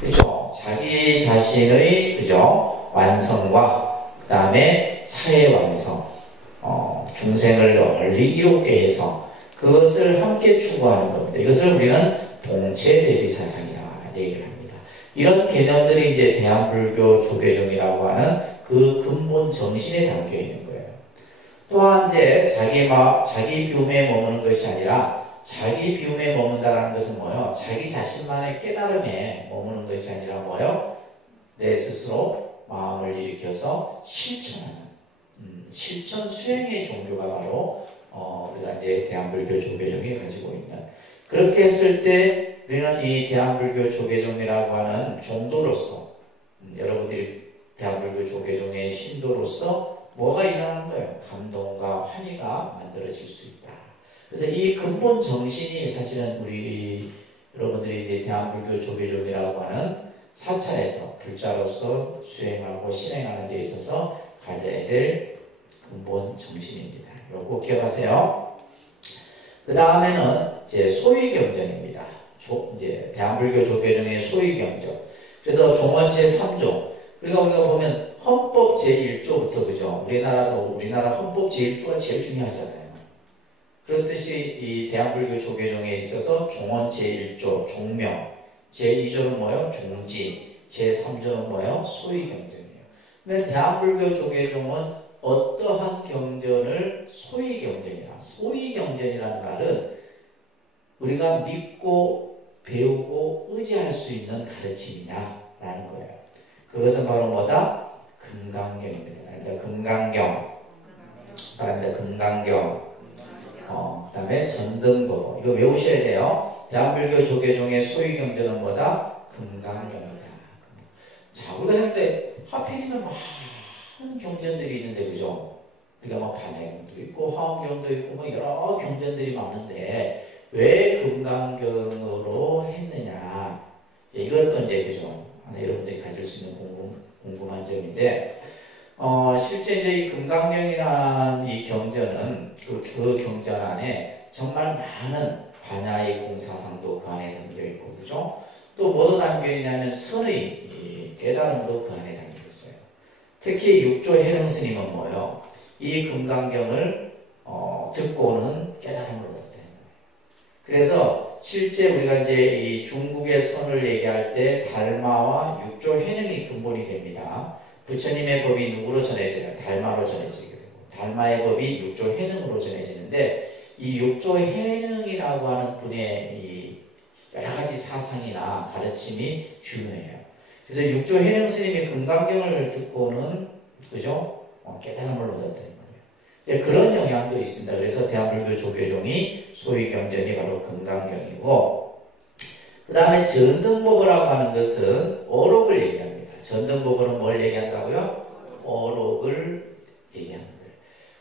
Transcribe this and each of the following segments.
그죠? 자기 자신의 그죠? 완성과 그 다음에 사회 완성, 중생을 널리 이롭게 해서 그것을 함께 추구하는 겁니다. 이것을 우리는 동체대비 사상이라 얘기를 합니다. 이런 개념들이 이제 대한불교 조계종이라고 하는 그 근본 정신에 담겨 있는 거예요. 또한 이제 자기 비움에 머무는 것이 아니라 자기 비움에 머문다라는 것은 뭐예요? 자기 자신만의 깨달음에 머무는 것이 아니라 뭐예요? 내 스스로 마음을 일으켜서 실천하는 실천 수행의 종류가 바로 우리가 이제 대한불교 조계종이 가지고 있는, 그렇게 했을 때 우리는 이 대한불교 조계종이라고 하는 종도로서 여러분들이 대한불교 조계종의 신도로서 뭐가 일어나는 거예요? 감동과 환희가 만들어질 수 있다. 그래서 이 근본 정신이 사실은 우리 여러분들이 이제 대한불교 조계종이라고 하는 사찰에서 불자로서 수행하고 실행하는 데 있어서 가져야 될 근본 정신입니다. 이거 꼭 기억하세요. 그 다음에는 이제 소위경전입니다. 이제 대한불교 조계종의 소위경전. 그래서 종원 제3조. 그러니까 우리가 보면 헌법 제1조부터 그죠? 우리나라 헌법 제1조가 제일 중요하잖아요. 그렇듯이 이 대한불교 조계종에 있어서 종원 제1조, 종명, 제2조는 뭐예요? 종지, 제3조는 뭐예요? 소위경전이에요. 근데 대한불교 조계종은 어떠한 경전을 소위경전이라, 소위경전이라는 말은 우리가 믿고 배우고 의지할 수 있는 가르침이냐라는 거예요. 그것은 바로 뭐다? 금강경입니다. 금강경, 금강경, 그 다음에 전등도, 이거 외우셔야 돼요. 대한불교 조계종의 소위경전은 뭐다? 금강경이다. 자, 우리가 했는데 하필이면 많은 경전들이 있는데 그죠? 우리가 뭐 반야경도 있고 화엄경도 있고 뭐 여러 경전들이 많은데 왜 금강경으로 했느냐? 이것도 이제 그죠? 여러분들이 가질 수 있는 궁금한 점인데, 실제 이제 이 금강경이라는 이 경전은 그 경전 안에 정말 많은 반야의 공사상도 그 안에 담겨 있고, 그죠? 또 뭐도 담겨 있냐면 선의 깨달음도 그 안에 담겨 있어요. 특히 육조 해능 스님은 뭐예요? 이 금강경을 듣고는 깨달음을 얻었다는 거예요. 그래서 실제 우리가 이제 이 중국의 선을 얘기할 때 달마와 육조 해능이 근본이 됩니다. 부처님의 법이 누구로 전해져요? 달마로 전해지게 되고, 달마의 법이 육조 해능으로 전해지는데, 이 육조 해능이라고 하는 분의 이 여러 가지 사상이나 가르침이 중요해요. 그래서 육조 해능 스님이 금강경을 듣고는 그죠? 깨달음을 얻었다는 거예요. 그런 영향도 있습니다. 그래서 대한불교 조계종이 소위경전이 바로 금강경이고, 그 다음에 전등법어라고 하는 것은 어록을 얘기합니다. 전등법어는 뭘 얘기한다고요? 어록을 얘기하는 거예요.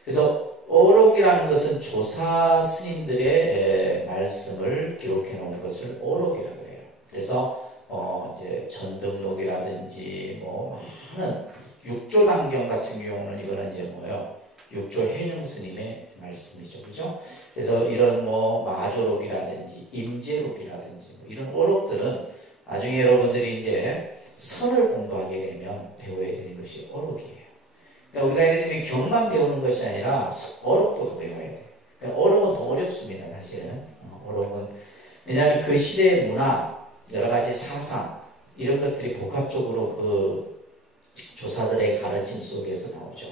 그래서 어록이라는 것은 조사 스님들의 말씀을 기록해 놓은 것을 어록이라고 해요. 그래서 이제 전등록이라든지 뭐 많은 육조단경 같은 경우는 이거는 이제 뭐예요? 육조 해능 스님의 말씀이죠, 그죠? 그래서 이런 뭐 마조록이라든지 임제록이라든지 뭐 이런 어록들은 나중에 여러분들이 이제 선을 공부하게 되면 배워야 되는 것이 어록이에요. 그러니까 우리가 예를 들면 경만 배우는 것이 아니라 어록도 배워야 돼요. 그러니까 어록은 더 어렵습니다, 사실은. 어록은 왜냐하면 그 시대의 문화, 여러 가지 사상 이런 것들이 복합적으로 그 조사들의 가르침 속에서 나오죠.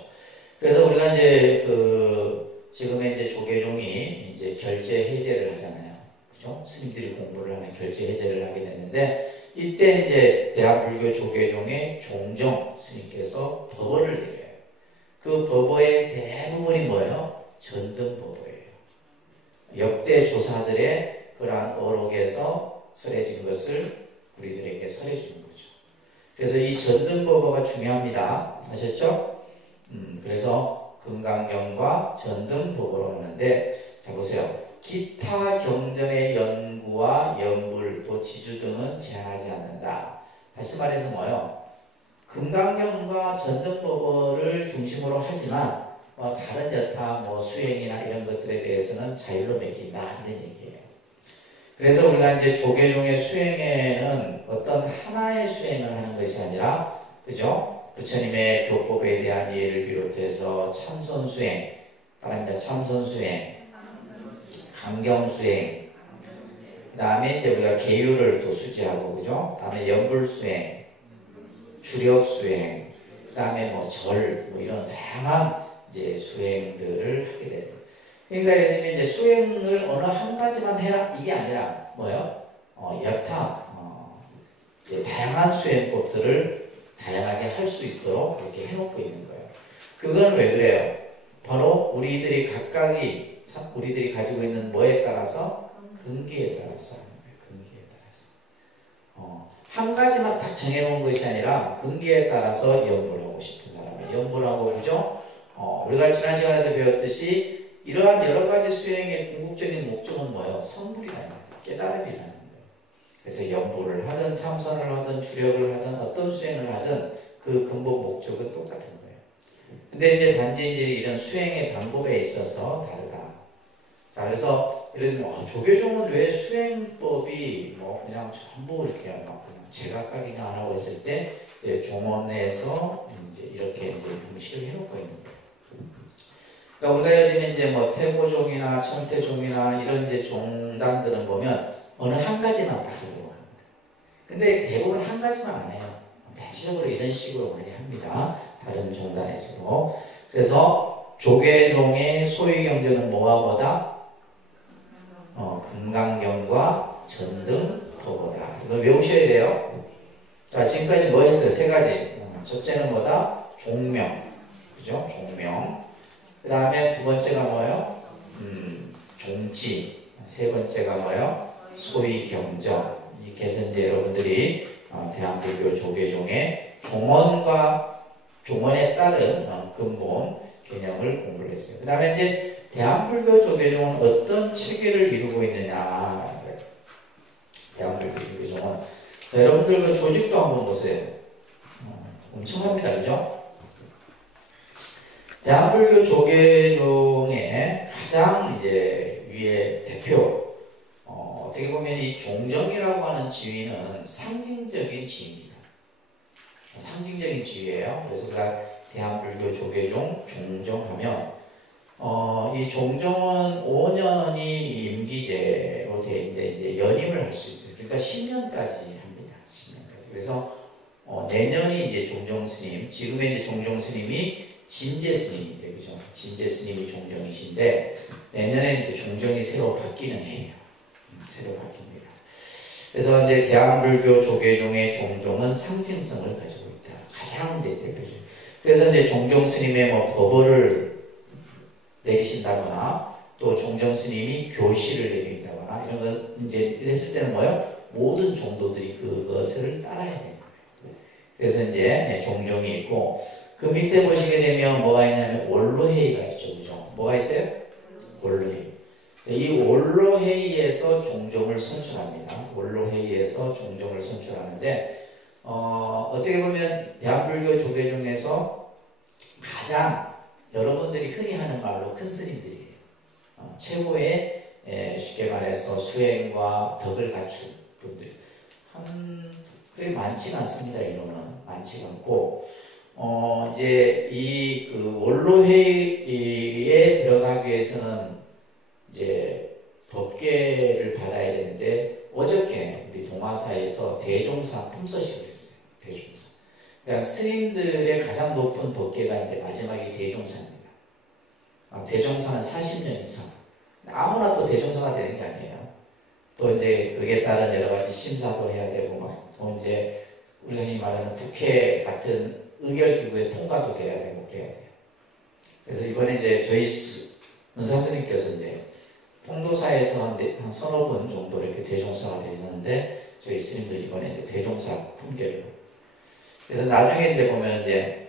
그래서 우리가 이제 지금의 이제 조계종이 이제 결제 해제를 하잖아요. 그죠? 스님들이 공부를 하는 결제 해제를 하게 됐는데, 이때 이제 대한불교 조계종의 종정 스님께서 법어를 내려요. 그 법어의 대부분이 뭐예요? 전등법어예요. 역대 조사들의 그러한 어록에서 설해진 것을 우리들에게 설해주는 거죠. 그래서 이 전등법어가 중요합니다. 아셨죠? 그래서 금강경과 전등법어로 하는데, 자 보세요. 기타 경전의 연구와 연불 또 지주 등은 제한하지 않는다. 다시 말해서 뭐예요? 금강경과 전등법어를 중심으로 하지만 다른 여타 뭐 수행이나 이런 것들에 대해서는 자유로 맡긴다 하는 얘기예요. 그래서 우리가 이제 조계종의 수행에는 어떤 하나의 수행을 하는 것이 아니라, 그죠? 부처님의 교법에 대한 이해를 비롯해서 참선수행, 따릅니다. 참선수행, 강경수행, 그 다음에 이제 우리가 계율을 또 수지하고, 그죠? 그 다음에 연불수행, 주력수행, 그 다음에 뭐 절, 뭐 이런 다양한 이제 수행들을 하게 됩니다. 그러니까 예를 들면 이제 수행을 어느 한 가지만 해라 이게 아니라 뭐요? 여타 이제 다양한 수행법들을 다양하게 할 수 있도록 이렇게 해놓고 있는 거예요. 그건 왜 그래요? 바로 우리들이 각각이 우리들이 가지고 있는 뭐에 따라서 근기에 따라서 하는 거예요. 근기에 따라서 한 가지만 딱 정해놓은 것이 아니라 근기에 따라서 연불하고 싶은 사람이 연불하고, 그죠? 우리가 지난 시간에도 배웠듯이 이러한 여러 가지 수행의 궁극적인 목적은 뭐예요? 성불이라는 거예요. 깨달음이라는 거예요. 그래서 연불을 하든 참선을 하든 주력을 하든 어떤 수행을 하든 그 근본 목적은 똑같은 거예요. 근데 이제 단지 이제 이런 수행의 방법에 있어서 다르다. 자, 그래서 이런 조계종은 왜 수행법이 뭐 그냥 전부 이렇게 막 그냥 제각각이나 하라고 했을 때 이제 종원에서 이제 이렇게 이제 명시를 해놓고 있는 거예요. 그러니까 우리가 예를 들면 이제 뭐 태고종이나 천태종이나 이런 이제 종단들은 보면 어느 한 가지만 딱 하려고 합니다. 근데 대부분 한 가지만 안 해요. 대체적으로 이런 식으로 많이 합니다. 다른 종단에서도. 그래서 조계종의 소위 경전은 뭐와 뭐다? 금강경과 전등도보다. 이거 외우셔야 돼요. 자, 지금까지 뭐 했어요? 세 가지. 첫째는 뭐다? 종명. 그죠? 종명. 그 다음에 두 번째가 뭐예요? 종지. 세 번째가 뭐예요? 소위 경전. 이렇게 해서 이제 여러분들이 대한불교 조계종의 종원에 따른 근본 개념을 공부를 했어요. 그 다음에 이제 대한불교 조계종은 어떤 체계를 이루고 있느냐. 대한불교 조계종은 여러분들 그 조직도 한번 보세요. 엄청납니다. 그죠? 대한불교 조계종의 가장 이제 위에 대표, 어떻게 보면 이 종정이라고 하는 지위는 상징적인 지위입니다. 상징적인 지위예요. 그래서 우리가 대한불교 조계종 종정하면 이 종정은 5년이 임기제로 되어 있는데 이제 연임을 할 수 있어요. 그러니까 10년까지 합니다. 10년까지. 그래서 내년이 이제 종정 스님, 지금의 이제 종정 스님이 진제 스님인데, 그죠? 진제 스님이 종정이신데 내년에 이제 종정이 새로 바뀌는 해예요. 새로 바뀝니다. 그래서 이제 대한불교 조계종의 종종은 상징성을 가지고 있다. 가장 이제 대표적. 그래서 이제 종정 스님의 뭐 법을 내리신다거나 또 종정 스님이 교시를 내린다거나 이런 거 이제 이랬을 때는 뭐예요? 모든 종도들이 그것을 따라야 돼요. 그래서 이제 종종이 있고 그 밑에 보시게 되면 뭐가 있냐면 원로회의가 있죠. 그죠? 뭐가 있어요? 원로회의. 이 원로회의에서 종종을 선출합니다. 원로회의에서 종종을 선출하는데 어떻게 보면 대한불교 조계종에서 가장 여러분들이 흔히 하는 말로 큰 스님들이에요. 최고의 쉽게 말해서 수행과 덕을 갖춘 분들. 그게 많지는 않습니다. 이론은 많지가 않고 이제 이 그 원로회의에 들어가기 위해서는 이제 법계를 받아야 되는데 어저께 우리 동화사에서 대종사 품서식을 했어요. 대종사. 그러니까 스님들의 가장 높은 법계가 이제 마지막이 대종사입니다. 대종사는 40년 이상. 아무나 또 대종사가 되는 게 아니에요. 또 이제 그에 따른 여러 가지 심사도 해야 되고 또 이제 우리가 흔히 말하는 국회 같은 의결기구에 통과도 돼야 되고 그래야 돼요. 그래서 이번에 이제 저희 은사스님께서 이제 통도사에서 한 서너 번 정도 이렇게 대종사가 되셨는데 저희 스님들 이번에 이제 대종사 품계를. 그래서 나중에 이제 보면 이제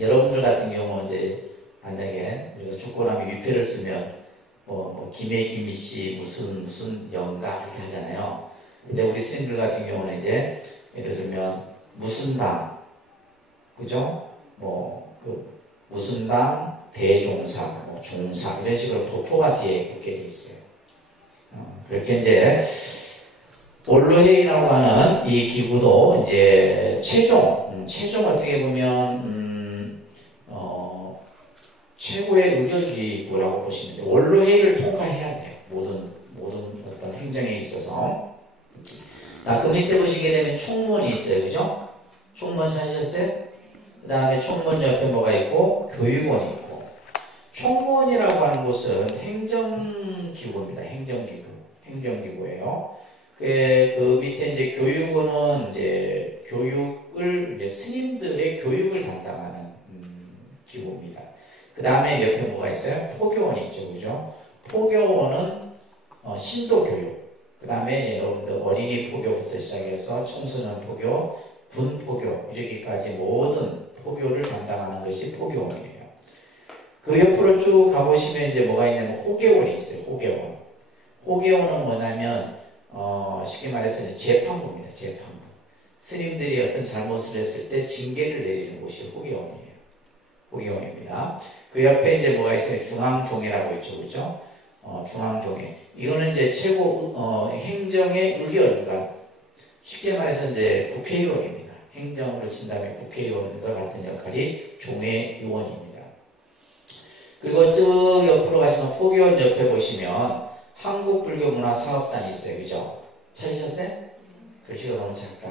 여러분들 같은 경우 이제 만약에 우리가 죽고 나면 유패를 쓰면 뭐 김해 씨 무슨 영가 이렇게 하잖아요. 근데 우리 스님들 같은 경우는 이제 예를 들면 무슨 당, 그죠? 무슨 당 대종사, 종사 이런 식으로 도포가 뒤에 붙게 돼 있어요. 그렇게 이제 원로회의라고 하는 이 기구도 이제 최종 어떻게 보면 최고의 의결 기구라고 보시면 돼요. 원로회의를 통과해야 돼요. 모든 어떤 행정에 있어서. 자, 그 밑에 보시게 되면 총무원이 있어요. 그죠? 총무원 찾으셨어요? 그 다음에 총무원 옆에 뭐가 있고, 교육원이 있고. 총무원이라고 하는 곳은 행정기구입니다. 행정기구예요. 그 밑에 이제 교육원은 이제 교육을, 이제 스님들의 교육을 담당하는 기구입니다. 그 다음에 옆에 뭐가 있어요? 포교원이 있죠. 그죠? 포교원은 신도교육. 그 다음에 여러분들 어린이 포교부터 시작해서 청소년 포교, 군 포교, 이렇게까지 모든 포교를 담당하는 것이 포교원이에요. 그 옆으로 쭉 가보시면 이제 뭐가 있냐면 호계원이 있어요. 호계원. 호계원은 뭐냐면, 쉽게 말해서 재판부입니다. 재판부. 스님들이 어떤 잘못을 했을 때 징계를 내리는 곳이 호계원이에요. 호계원입니다. 그 옆에 이제 뭐가 있어요? 중앙종회라고 있죠. 그죠? 중앙종회. 이거는 이제 최고, 행정의 의결과 쉽게 말해서 이제 국회의원입니다. 행정으로 친다면 국회의원과 같은 역할이 종회의원입니다. 그리고 쭉 옆으로 가시면 포교원 옆에 보시면 한국불교문화사업단이 있어요. 그죠? 찾으셨어요? 글씨가 너무 작다.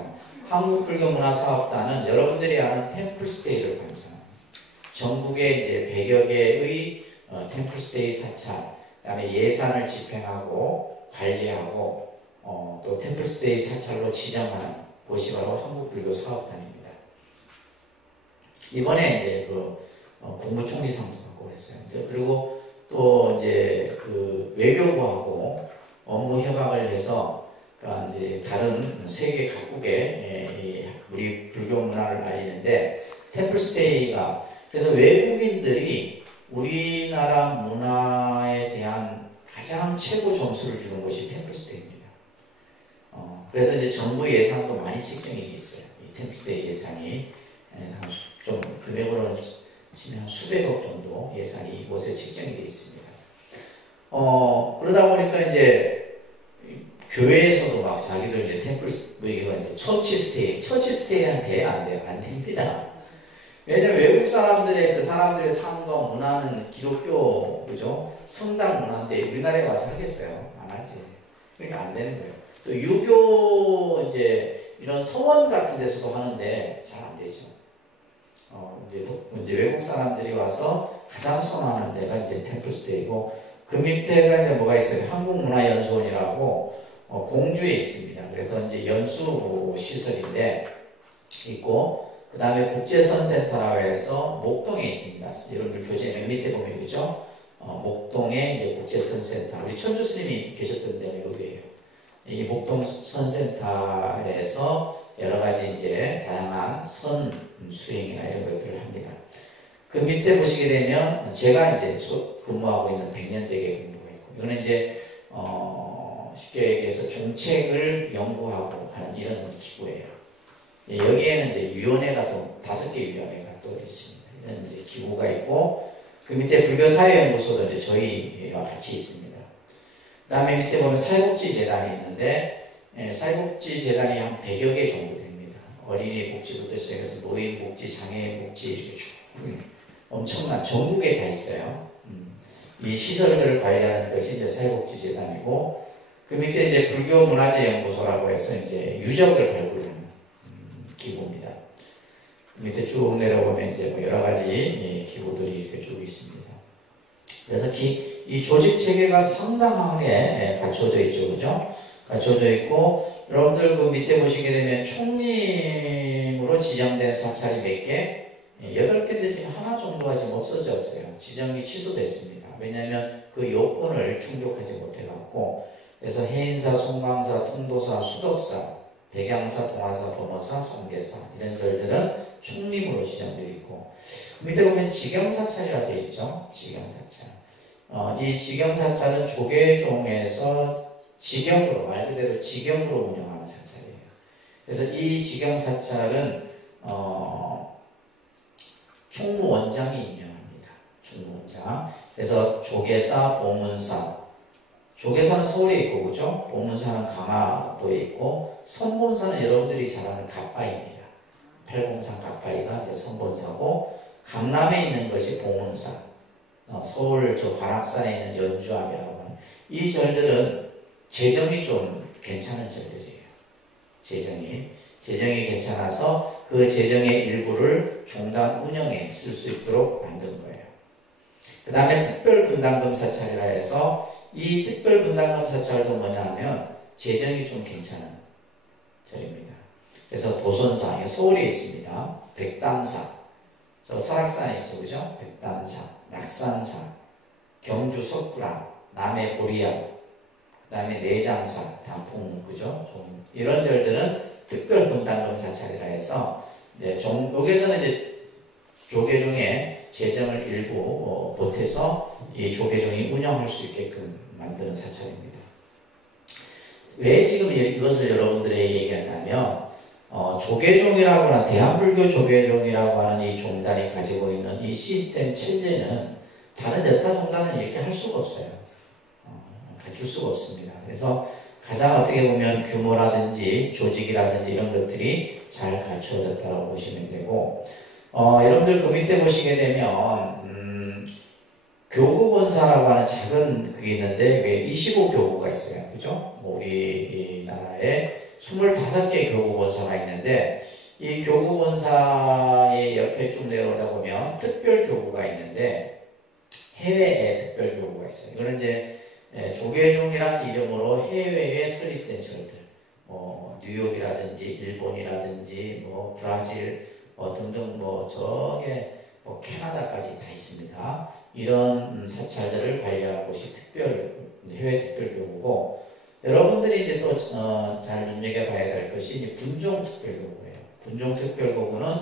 한국불교문화사업단은 여러분들이 아는 템플스테이를 관장합니다. 전국에 이제 100여 개의 템플스테이 사찰, 그 다음에 예산을 집행하고 관리하고 또 템플스테이 사찰로 지정하는 곳이 바로 한국불교사업단입니다. 이번에 이제 국무총리상도 받고 그랬어요. 그리고 또 이제 그 외교부하고 업무 협약을 해서 그러니까 이제 다른 세계 각국에 우리 불교 문화를 알리는데 템플스테이가 그래서 외국인들이 우리나라 문화에 대한 가장 최고 점수를 주는 것이 템플스테이입니다. 그래서 이제 정부 예산도 많이 책정이 되어 있어요. 이 템플스테이 예산이 좀 금액으로는 치면 한 수백억 정도 예산이 이곳에 책정이 되어 있습니다. 그러다 보니까 이제 교회에서도 막 자기들 이제 이거 이제 처치 스테이한테 안 돼요. 안 됩니다. 왜냐면 외국 사람들의 그 사람들의 삶과 문화는 기독교, 그죠? 성당 문화인데 우리나라에 와서 하겠어요? 안 하지. 그러니까 안 되는 거예요. 또 유교 이제 이런 서원 같은 데서도 하는데 잘 안 되죠. 이제 외국 사람들이 와서 가장 선호하는 데가 이제 템플스테이고 그 밑에가 이제 뭐가 있어요? 한국문화연수원이라고 공주에 있습니다. 그래서 이제 연수 시설인데 있고 그 다음에 국제선센터라고 해서 목동에 있습니다. 여러분들 교재 맨 밑에 보면 그죠? 목동에 이제 국제선센터. 우리 천주 스님이 계셨던 데가 여기에요. 이 목동 선센터에서 여러 가지 이제 다양한 선 수행이나 이런 것들을 합니다. 그 밑에 보시게 되면 제가 이제 근무하고 있는 백년대계 공부가 있고 이거는 이제 쉽게 얘기해서 종책을 연구하고 하는 이런 기구예요. 여기에는 이제 위원회가 또 5개 위원회가 또 있습니다. 이런 이제 기구가 있고 그 밑에 불교사회연구소도 이제 저희와 같이 있습니다. 그 다음에 밑에 보면 사회복지재단이 있는데 사회복지재단이 한 100여 개 정도 됩니다. 어린이 복지부터 시작해서 노인 복지, 장애인 복지 이렇게 쭉 엄청난 전국에 다 있어요. 이 시설들을 관리하는 것이 이제 사회복지재단이고 그 밑에 이제 불교문화재연구소라고 해서 이제 유적을 발굴하는 기구입니다. 밑에 쭉 내려보면 이제 뭐 여러 가지 기구들이 이렇게 쭉 있습니다. 그래서 이 조직 체계가 상당하게 갖춰져 있죠, 그죠? 갖춰져 있고 여러분들 그 밑에 보시게 되면 총림으로 지정된 사찰이 몇 개? 8개인데 지금 하나 정도가 지금 없어졌어요. 지정이 취소됐습니다. 왜냐하면 그 요건을 충족하지 못해갖고 그래서 해인사, 송광사, 통도사, 수덕사, 백양사, 동화사, 범어사, 삼계사 이런 절들은 총림으로 지정되어 있고 밑에 보면 직영사찰이라 되어 있죠. 직영사찰. 이 직영사찰은 조계종에서 직영으로 말 그대로 직영으로 운영하는 사찰이에요. 그래서 이 직영사찰은 총무원장이 임명합니다. 총무원장. 그래서 조계사, 보문사, 조계사는 서울에 있고, 그죠? 봉문사는 강화도에 있고, 선본사는 여러분들이 잘 아는 갓바위입니다. 팔공산 갓바위가 이제 선본사고, 강남에 있는 것이 봉문사. 서울 저 관악산에 있는 연주암이라고 하는 이 절들은 재정이 좀 괜찮은 절들이에요. 재정이 괜찮아서 그 재정의 일부를 종단 운영에 쓸 수 있도록 만든 거예요. 그 다음에 특별분담금 사찰이라 해서 이 특별분담금 사찰도 뭐냐 하면 재정이 좀 괜찮은 절입니다. 그래서 도선사, 서울에 있습니다. 백담사, 저 설악산에 있죠, 그죠? 백담사, 낙산사, 경주 석굴암, 남해 보리암, 그 다음에 내장사, 단풍, 그죠? 이런 절들은 특별분담금 사찰이라 해서 이제 여기서는 이제 조계종의 재정을 일부 보태서 이 조계종이 운영할 수 있게끔 만드는 사찰입니다. 왜 지금 이것을 여러분들에게 얘기하냐면 조계종이라고 하는 대한불교 조계종이라고 하는 이 종단이 가지고 있는 이 시스템 체제는 다른 여타 종단은 이렇게 할 수가 없어요. 갖출 수가 없습니다. 그래서 가장 어떻게 보면 규모라든지 조직이라든지 이런 것들이 잘 갖춰졌다고 보시면 되고, 여러분들 그 밑에 보시게 되면 교구본사라고 하는 작은 그게 있는데 왜 25교구가 있어요, 그죠? 우리나라에 25개 교구본사가 있는데 이 교구본사의 옆에 쭉 내려오다 보면 특별교구가 있는데 해외에 특별교구가 있어요. 이거는 이제 조계종이라는 이름으로 해외에 설립된 절들, 뉴욕이라든지 일본이라든지 브라질 등등 저게 캐나다까지 다 있습니다. 이런 사찰들을 관리하는 곳이 해외 특별교구고, 여러분들이 이제 또 잘 눈여겨봐야 될 것이 이제 군종특별교구예요. 군종특별교구는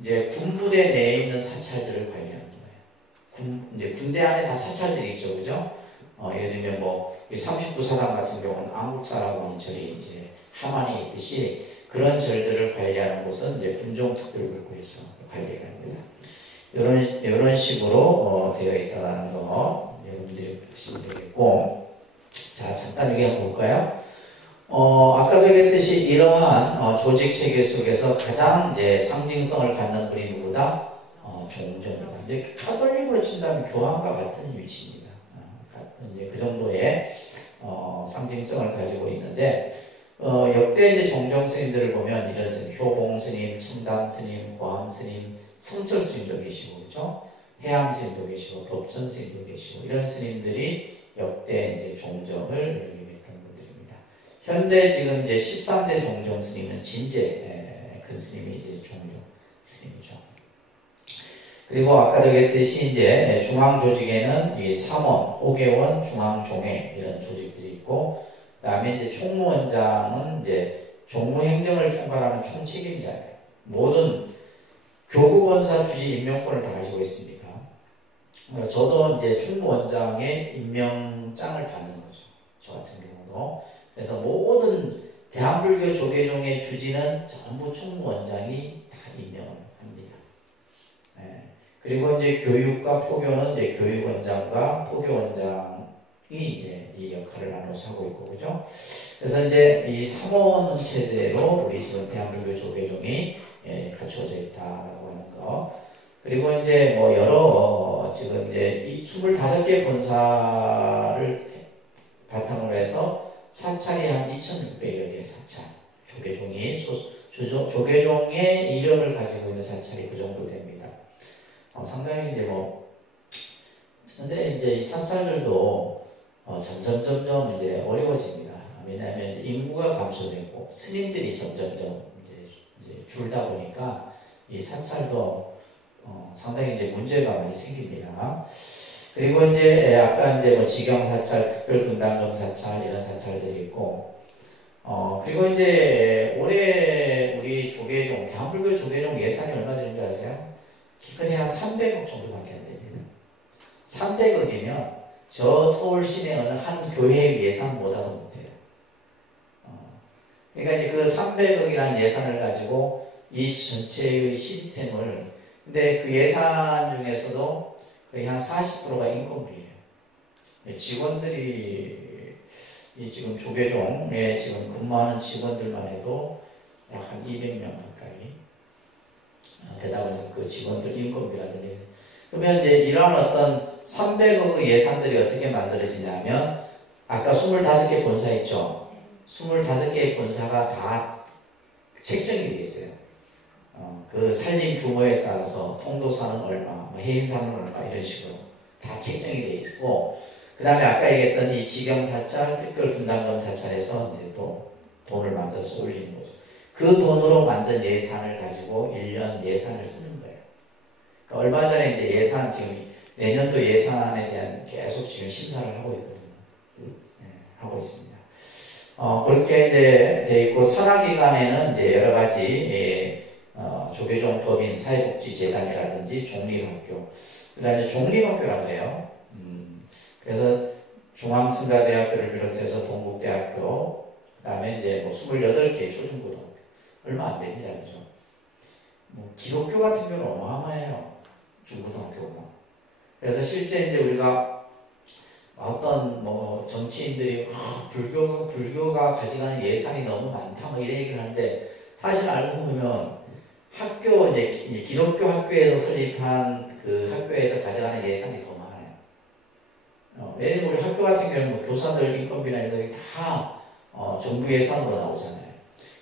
이제 군부대 내에 있는 사찰들을 관리하는 거예요. 이제 군대 안에 다 사찰들이 있죠, 그죠? 예를 들면 39사단 같은 경우는 안국사라고 하는 절이 이제 함안에 있듯이 그런 절들을 관리하는 곳은 이제 군종특별교구에서 관리를 합니다. 이런 식으로 되어 있다라는 거 여러분들이 보시면 되겠고, 자 잠깐 여기 한번 볼까요? 아까도 얘기했듯이 이러한 조직 체계 속에서 가장 이제 상징성을 갖는 분이 누구다? 종전이다. 이제 카톨릭으로 친다면 교황과 같은 위치입니다. 이제 그 정도의 상징성을 가지고 있는데, 역대 이제 종정 스님들을 보면 이런 스님, 효봉 스님, 청담 스님, 고암 스님, 성철 스님도 계시고, 그죠? 해양 스님도 계시고, 법전 스님도 계시고, 이런 스님들이 역대 이제 종정을 했던 분들입니다. 현대 지금 이제 13대 종정 스님은 진제 큰 스님이 이제 종정 스님이죠. 그리고 아까도 얘기했듯이 이제 중앙 조직에는 이 삼원, 호계원, 중앙종회 이런 조직들이 있고, 그다음에 이제 총무원장은 이제 종무행정을 총괄하는 총책임자예요. 모든 교구본사 주지 임명권을 다 가지고 있습니다. 저도 이제 총무원장의 임명장을 받는 거죠. 저 같은 경우도. 그래서 모든 대한불교 조계종의 주지는 전부 총무원장이 다 임명을 합니다. 그리고 이제 교육과 포교는 이제 교육원장과 포교원장이 이제 이 역할을 나눠서 하고 있고, 그죠? 그래서 이제 이 삼원 체제로 우리 지금 대한불교 조계종이 갖춰져 있다라고 하는 거. 그리고 이제 여러 지금 이제 이 25개 본사를 바탕으로 해서 사찰이 한 2,600여 개 사찰, 조계종의 이름을 가지고 있는 사찰이 그 정도 됩니다. 상당히 이제 근데 이제 이 사찰들도 점점 이제 어려워집니다. 왜냐하면 이제 인구가 감소되고 스님들이 점점 이제 줄다 보니까 이 사찰도 상당히 이제 문제가 많이 생깁니다. 그리고 이제 아까 이제 직영사찰, 특별분담금 사찰 이런 사찰들이 있고, 그리고 이제 올해 우리 조계종, 대한불교 조계종 예산이 얼마 되는 줄 아세요? 기껏해야 한 300억 정도밖에 안 됩니다. 300억이면 저 서울 시내 어느 한 교회의 예산보다도 못해요. 그러니까 이제 그 300억이라는 예산을 가지고 이 전체의 시스템을, 근데 그 예산 중에서도 거의 한 40%가 인건비예요. 직원들이 이 지금 조계종에 지금 근무하는 직원들만 해도 약 한 200명 가까이 되다 보니까 그 직원들 인건비라든지. 그러면 이제 이런 어떤 300억의 예산들이 어떻게 만들어지냐면 아까 25개 본사 있죠? 25개의 본사가 다 책정이 되어 있어요. 그 살림 규모에 따라서 통도사는 얼마, 해인사는 얼마 이런 식으로 다 책정이 되어 있고 그 다음에 아까 얘기했던 이 지경사찰, 특별분담금사찰에서 이제 또 돈을 만들어서 올리는 거죠. 그 돈으로 만든 예산을 가지고 1년 예산을 쓰는 거예요. 그러니까 얼마 전에 이제 예산 지금 내년도 예산에 대한 계속 지금 심사를 하고 있거든요. 네, 하고 있습니다. 그렇게 이제 돼 있고 산하기관에는 이제 여러 가지 조계종법인 사회복지재단이라든지 종립학교, 그다음에 종립학교라고 해요. 그래서 중앙승가대학교를 비롯해서 동국대학교, 그 다음에 이제 뭐 28개 초중고등학교. 얼마 안 됩니다. 그죠? 뭐 기독교 같은 경우는 어마어마해요. 중고등학교가. 그래서 실제 이제 우리가 어떤 뭐 정치인들이 불교가 가져가는 예산이 너무 많다 뭐 이런 얘기를 하는데 사실 알고 보면 학교 이제 기독교 학교에서 설립한 그 학교에서 가져가는 예산이 더 많아요. 왜냐면 우리 학교 같은 경우는 뭐 교사들 인건비나 이런 게 다 정부 예산으로 나오잖아요.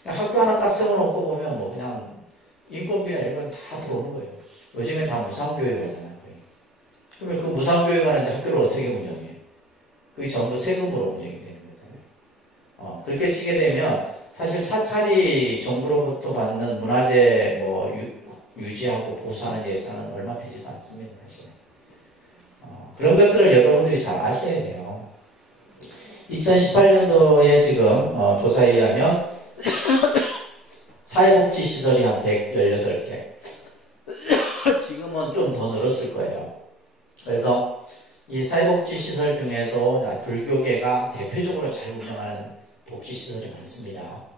그냥 학교 하나 딱 세워놓고 보면 뭐 그냥 인건비나 이런 건 다 들어오는 거예요. 요즘에 다 무상교육이잖아요. 그러면 그 무상교육하는데 학교를 어떻게 운영해? 그게 전부 세금으로 운영이 되는 거잖아요. 그렇게 치게 되면 사실 사찰이 정부로부터 받는 문화재 뭐 유지하고 보수하는 예산은 얼마 되지도 않습니다. 사실. 그런 것들을 여러분들이 잘 아셔야 돼요. 2018년도에 지금 조사에 의하면 사회복지시설이 한 118개. 지금은 좀 더 늘었을 거예요. 그래서 이 사회복지시설 중에도 불교계가 대표적으로 잘 운영하는 복지시설이 많습니다.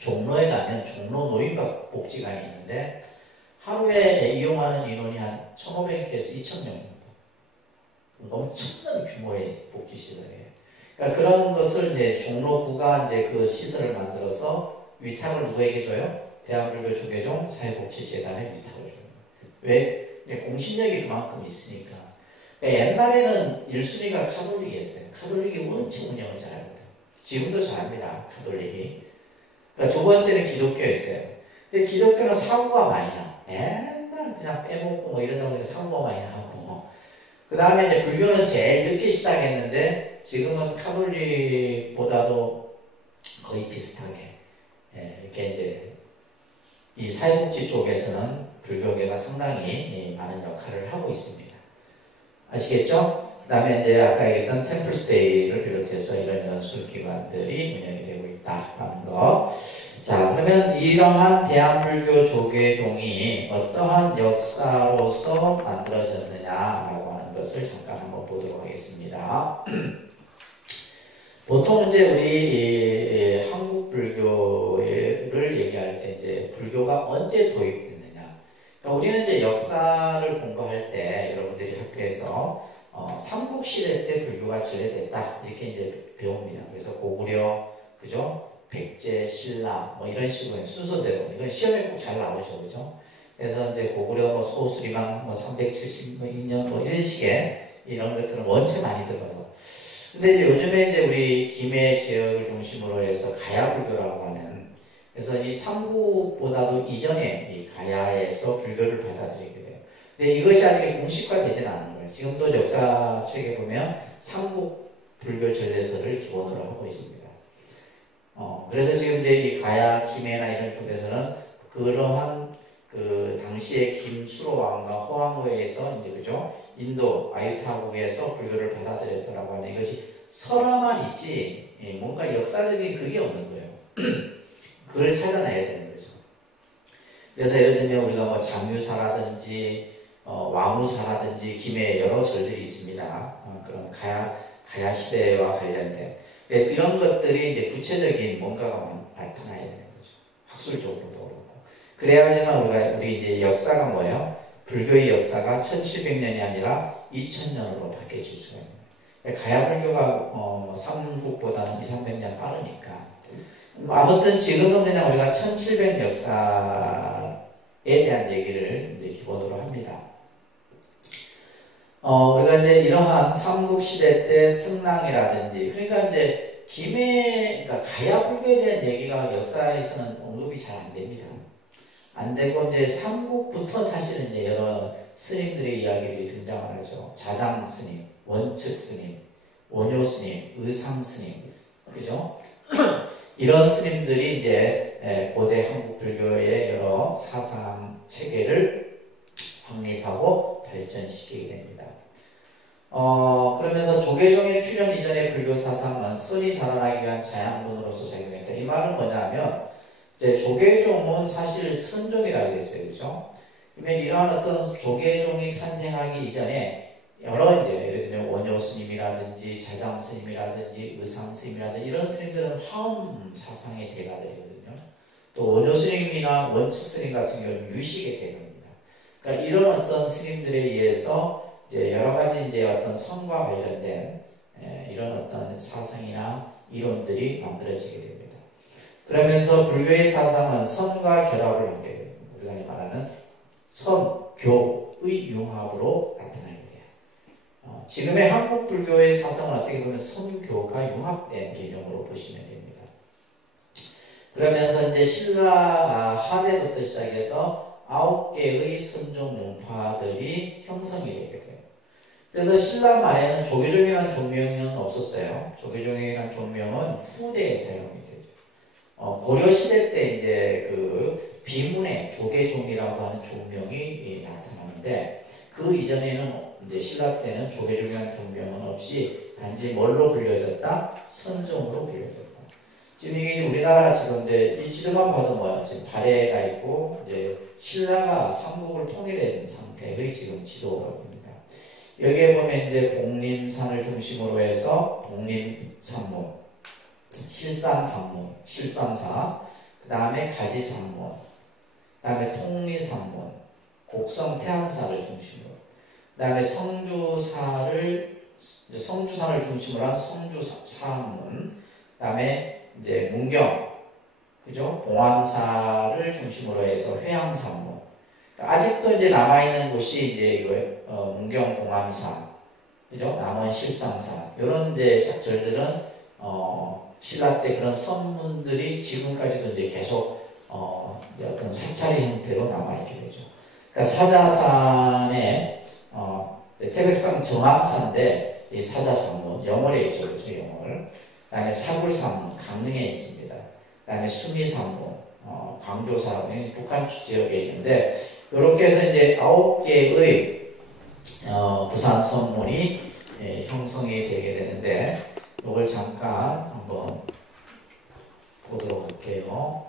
종로에 가면 종로 노인복지관이 있는데 하루에 이용하는 인원이 한 1,500에서 2,000명 정도. 엄청난 규모의 복지시설이에요. 그러니까 그런 것을 이제 종로구가 이제 그 시설을 만들어서 위탁을 누구에게 줘요? 대한불교 조계종 사회복지재단에 위탁을 줘요. 왜? 공신력이 그만큼 있으니까. 그러니까 옛날에는 1순위가 카톨릭이었어요. 카톨릭이 원체 운영을 잘하거든요. 지금도 잘합니다. 카톨릭이. 그러니까 두 번째는 기독교였어요. 근데 기독교는 사고가 많이 나. 맨날 그냥 빼먹고 뭐 이러다 보니까 사고가 많이 나고. 그 다음에 이제 불교는 제일 늦게 시작했는데 지금은 카톨릭보다도 거의 비슷하게 이렇게 이제 이 사회복지 쪽에서는 불교계가 상당히 많은 역할을 하고 있습니다. 아시겠죠? 그 다음에 이제 아까 얘기했던 템플스테이를 비롯해서 이런 연수기관들이 운영이 되고 있다라는 거. 자, 그러면 이러한 대한불교 조계종이 어떠한 역사로서 만들어졌느냐라고 하는 것을 잠깐 한번 보도록 하겠습니다. 보통 이제 우리 한국 불교를 얘기할 때 이제 불교가 언제 도입됐느냐. 그러니까 우리는 이제 역사를 공부할 때 여러분들이 학교에서 삼국시대 때 불교가 전래됐다 이렇게 이제 배웁니다. 그래서 고구려, 그죠? 백제, 신라 뭐 이런 식으로 순서대로 이건 시험에 꼭 잘 나오죠, 그죠? 그래서 이제 고구려 뭐 소수리망 뭐 372년 뭐 이런 식의 이런 것들은 원체 많이 들어서. 근데 이제 요즘에 이제 우리 김해 지역을 중심으로 해서 가야불교라고 하는, 그래서 이 삼국보다도 이전에 이 가야에서 불교를 받아들이게 돼요. 근데 이것이 아직 공식화되지는 않은 거예요. 지금도 역사책에 보면 삼국 불교 전례서를 기본으로 하고 있습니다. 그래서 지금 이제 이 가야, 김해나 이런 쪽에서는 그러한 그 당시에 김수로 왕과 호황후에서 이제 그죠? 인도 아유타국에서 불교를 받아들였다라고 하는 이것이 설화만 있지 뭔가 역사적인 그게 없는 거예요. 그걸 찾아내야 되는 거죠. 그래서 예를 들면 우리가 뭐 장유사라든지 왕우사라든지 김해에 여러 절들이 있습니다. 그런 가야 시대와 관련된 이런 것들이 이제 구체적인 뭔가가 나타나야 되는 거죠. 학술적으로도 그렇고. 그래야지만 우리 이제 역사가 뭐예요? 불교의 역사가 1700년이 아니라 2000년으로 바뀌어질 수가 있는 거예요. 가야불교가 삼국보다는 200~300년 빠르니까. 아무튼 지금은 그냥 우리가 1700 역사에 대한 얘기를 이제 기본으로 합니다. 우리가 이제 이러한 삼국시대 때 승랑이라든지, 그러니까 이제 그러니까 가야불교에 대한 얘기가 역사에서는 언급이 잘 안 됩니다. 안 되고, 이제 삼국부터 사실은 이제 여러 스님들의 이야기들이 등장을 하죠. 자장 스님, 원측 스님, 원효 스님, 의상 스님, 그죠? 이런 스님들이 이제 고대 한국 불교의 여러 사상 체계를 확립하고 발전시키게 됩니다. 그러면서 조계종의 출현 이전의 불교 사상은 선이 자라나기 위한 자양분으로서 작용했다. 이 말은 뭐냐면, 이제 조계종은 사실 선종이라고 했어요. 그죠? 그러면 이러한 어떤 조계종이 탄생하기 이전에 여러 이제 예를 들면 원효 스님이라든지 자장 스님이라든지 의상 스님이라든지 이런 스님들은 화엄 사상의 대가들이거든요. 또 원효 스님이나 원측 스님 같은 경우는 유식의 대가입니다. 그러니까 이런 어떤 스님들에 의해서 이제 여러 가지 이제 어떤 선과 관련된 이런 어떤 사상이나 이론들이 만들어지게 됩니다. 그러면서 불교의 사상은 선과 결합을 하게 됩니다. 우리가 말하는 선, 교의 융합으로 나타나게 돼요. 지금의 한국 불교의 사상은 어떻게 보면 선교가 융합된 개념으로 보시면 됩니다. 그러면서 이제 신라 하대부터 시작해서 9개의 선종 문파들이 형성이 되게 돼요. 그래서 신라 말에는 조계종이라는 종명은 없었어요. 조계종이라는 종명은 후대에 사용이 되죠. 고려 시대 때 이제 그 비문에 조계종이라고 하는 종명이 나타나는데, 그 이전에는 이제 신라 때는 조계종이라는 종명은 없이 단지 뭘로 불려졌다? 선종으로 불려졌다. 지금 이게 우리나라 지금 이제 이 지도만 봐도 뭐야? 지금 발해가 있고 이제 신라가 삼국을 통일한 상태의 지금 지도입니다. 여기에 보면 이제 복림산을 중심으로 해서 복림산문, 실상산문, 실상사, 그 다음에 가지산문, 그 다음에 통리산문, 곡성태안사를 중심으로, 그 다음에 성주산을 중심으로 한 성주사문, 그 다음에 이제 문경, 그죠? 봉암사를 중심으로 해서 회양산문. 아직도 이제 남아있는 곳이 이제 이거, 문경 봉암사, 그죠? 남원 실상사, 이런 이제 절들은 신라 때 그런 선문들이 지금까지도 이제 계속 이제 어떤 사찰의 형태로 남아있게 되죠. 그러니까 사자산에 태백산 정암사인데 이 사자산문 영월에 있죠, 그죠? 영월. 그다음에 사굴산문 강릉에 있습니다. 그다음에 수미산문 광조산문 북한 지역에 있는데, 이렇게 해서 이제 9개의 부산 선문이 형성이 되게 되는데, 이걸 잠깐 한번 보도록 할게요.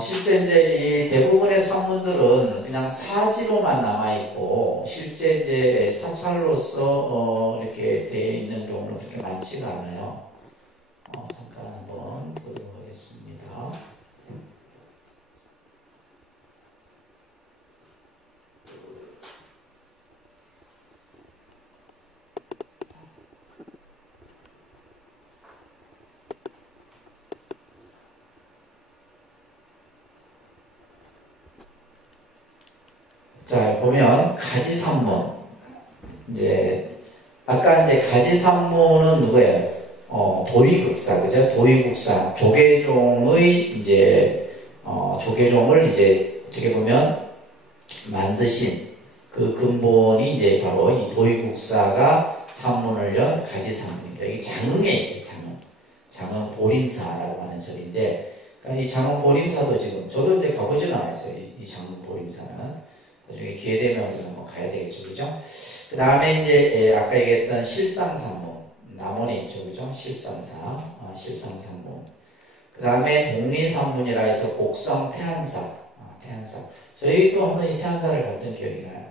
실제 이제 이 대부분의 산문들은 그냥 사지로만 남아있고, 실제 이제 사찰로서 이렇게 되어 있는 경우는 그렇게 많지가 않아요. 잠깐 한번 보도록 하겠습니다. 자, 보면 가지산문, 이제 아까 이제 가지산문은 누구예요? 도의극사, 그죠? 도의국사, 조계종의 이제 조계종을 이제 어떻게 보면 만드신 그 근본이 이제 바로 이 도의국사가 산문을 연 가지산문입니다. 이게 장흥에 있어요. 장흥 보림사라고 하는 절인데, 그러니까 이 장흥 보림사도 지금 저도 이제 가보지는 않았어요. 이 장흥 보림사는. 나중에 기회 되면 우리가 한번 가야 되겠죠, 그죠? 그 다음에 이제 아까 얘기했던 실상산문, 남원에 있죠, 그죠? 실상산문. 그 다음에 독리산문이라 해서 곡성 태안사, 태안사. 저희도 한번 이 태안사를 갔던 기억이 나요.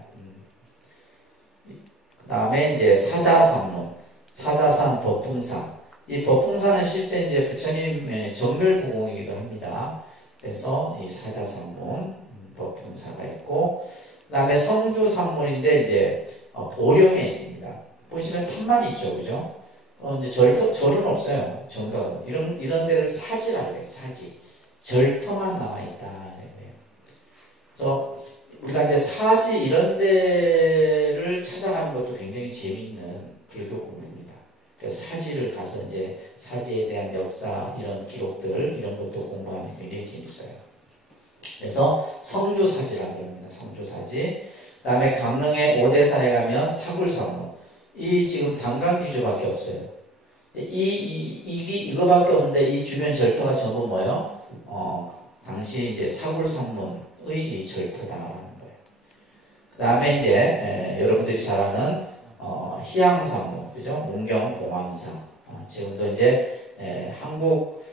그 다음에 이제 사자산문, 사자산 법풍산. 이 법풍산은 실제 이제 부처님의 정멸보공이기도 합니다. 그래서 이 사자산문, 법풍사가 있고, 그 다음에 성주산문인데 이제 보령에 있습니다. 보시면 탑만 있죠, 그죠? 이제 절은 없어요. 정각은. 이런 데를 사지라고 해요, 사지. 절터만 남아있다. 그래서 우리가 이제 사지 이런 데를 찾아가는 것도 굉장히 재미있는 불교 공부입니다. 그래서 사지를 가서 이제 사지에 대한 역사, 이런 기록들, 이런 것도 공부하면 굉장히 재밌어요. 그래서 성주사지라고 합니다. 성주사지. 그 다음에 강릉의 오대산에 가면 사굴사문. 이 지금 단강기주밖에 없어요. 이거밖에 없는데 이 주변 절터가 전부 뭐예요? 당시 이제 사굴상문의 이 절터다라는 거예요. 그 다음에 이제 여러분들이 잘 아는 희양상문, 그죠? 문경봉황상. 지금도 이제 한국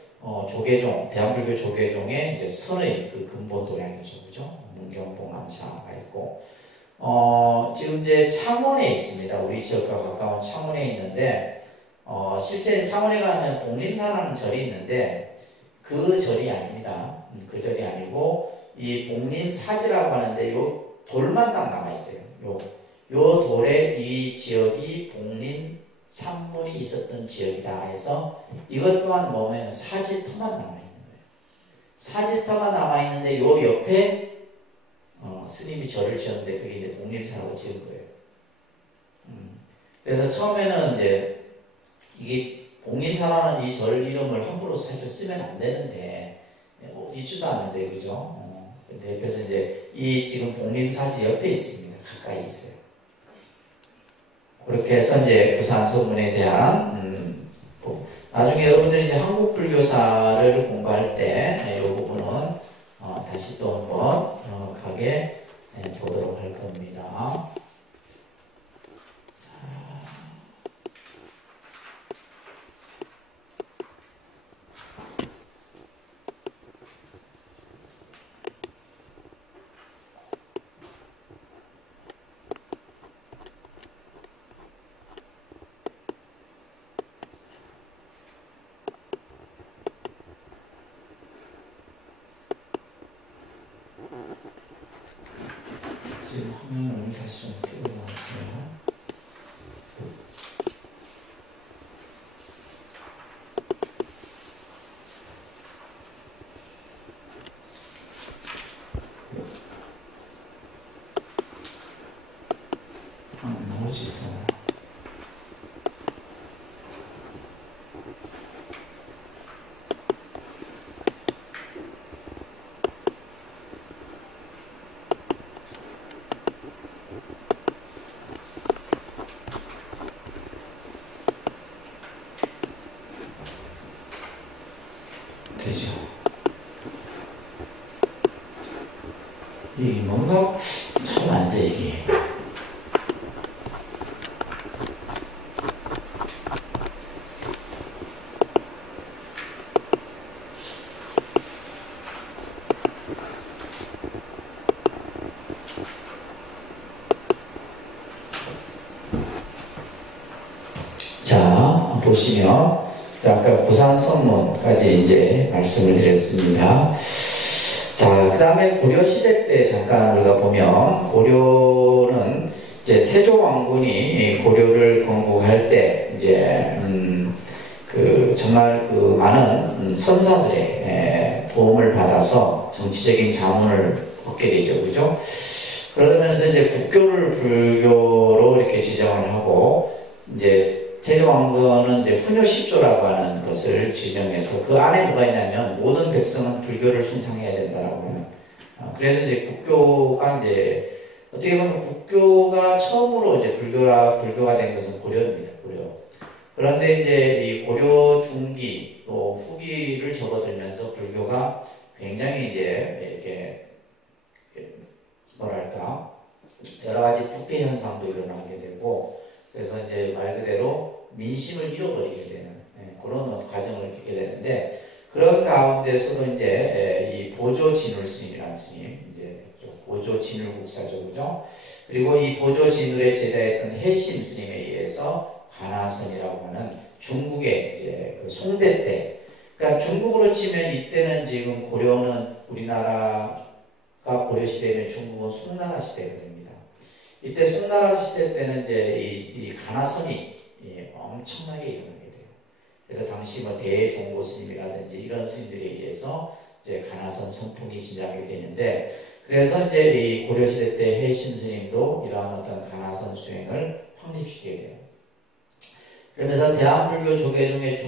조계종, 대한불교 조계종의 이제 선의 그 근본 도량이죠, 그죠? 문경봉황사가 있고, 지금 이제 창원에 있습니다. 우리 지역과 가까운 창원에 있는데, 실제 창원에 가면 복림사라는 절이 있는데, 그 절이 아닙니다. 그 절이 아니고, 이 복림사지라고 하는데, 요 돌만 딱 남아있어요. 요 돌에 이 지역이 복림 산문이 있었던 지역이다 해서, 이것 또한 뭐면 사지터만 남아있는 거예요. 사지터가 남아있는데, 요 옆에 스님이 절을 지었는데 그게 이제 복림사라고 지은 거예요. 그래서 처음에는 이제 이게 복림사라는 이 절 이름을 함부로 사실 쓰면 안 되는데 있지도 않는데, 그죠? 근데 옆에서 이제 이 지금 복림사지 옆에 있습니다. 가까이 있어요. 그렇게 해서 이제 부산서문에 대한 나중에 여러분들이 이제 한국 불교사를 공부할 때 이 부분은 다시 또 한번 정확하게 보도록 할 겁니다. 지금 화면을 다시 좀 켜볼게요. 나오지 또. 되죠. 이게 뭔가 참 안 돼, 이게. 자, 보시면, 아까 부산선문까지 이제 말씀을 드렸습니다. 자, 그 다음에 고려시대 때 잠깐 우리가 보면, 고려는 이제 태조왕군이 고려를 건국할 때, 이제, 정말 많은 선사들의 도움을 받아서 정치적인 자문을 얻게 되죠. 그죠? 그러면서 이제 국교를 불교로 이렇게 지정을 하고, 이제 태조왕건은 이제 훈효십조라고 하는 것을 지정해서 그 안에 뭐가 있냐면 모든 백성은 불교를 숭상해야 된다라고 하는. 그래서 이제 국교가 이제 어떻게 보면 국교가 처음으로 이제 불교가 된 것은 고려입니다. 고려. 그런데 이제 이 고려 중기 또 후기를 접어들면서 불교가 굉장히 이제 이렇게 뭐랄까 여러 가지 부패 현상도 일어나게 되고. 그래서 이제 말 그대로 민심을 잃어버리게 되는 그런 과정을 겪게 되는데, 그런 가운데서도 이제 이 보조진울 스님이라는 스님, 이제 보조진울 국사죠, 그죠? 그리고 이 보조진울의 제자였던 해심 스님에 의해서 관화선이라고 하는 중국의 이제 그 송대 때, 그러니까 중국으로 치면 이때는 지금 고려는 우리나라가 고려 시대면 중국은 송나라 시대가 됩니다. 이때 송나라 시대 때는 이제 이 가나선이 엄청나게 일어나게 돼요. 그래서 당시 뭐 대종고 스님이라든지 이런 스님들에 의해서 이제 가나선 선풍이 진작이 되는데, 그래서 이제 이 고려시대 때 해신 스님도 이러한 어떤 가나선 수행을 확립시키게 돼요. 그러면서 대한불교 조계종의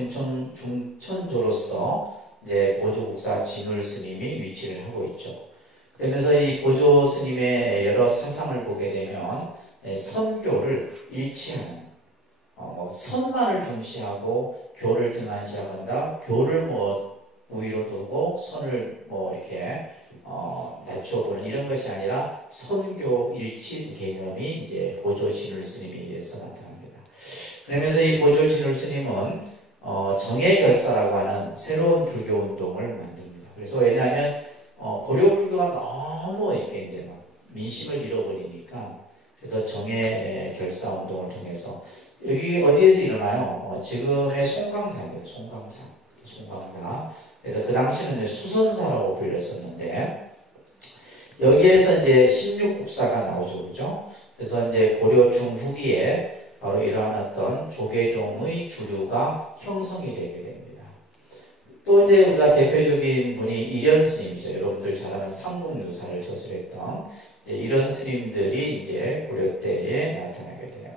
중천조로서 이제 보조국사 진울 스님이 위치를 하고 있죠. 그러면서 이 보조 스님의 여러 사상을 보게 되면 선교를 일치하는, 선만을 중시하고 교를 등한시한다. 교를 뭐 우위로 두고 선을 뭐 이렇게 낮춰보는 이런 것이 아니라 선교 일치 개념이 이제 보조 진울 스님에 의해서 나타납니다. 그러면서 이 보조 진울 스님은 정예결사라고 하는 새로운 불교 운동을 만듭니다. 그래서 왜냐하면 고려 불교가 너무 이렇게 이제 막 민심을 잃어버리니까, 그래서 정예결사 운동을 통해서 여기 어디에서 일어나요? 지금의 송강사입니다. 송강사. 그래서 그 당시는 수선사라고 불렸었는데, 여기에서 이제 16국사가 나오죠, 그죠? 그래서 이제 고려 중후기에 바로 이러한 어떤 조계종의 주류가 형성이 되게 됩니다. 또 이제 우리가 대표적인 분이 이련 스님이죠. 여러분들 잘 아는 삼국유사를 저술했던 이런 스님들이 이제 고려 때에 나타나게 돼요.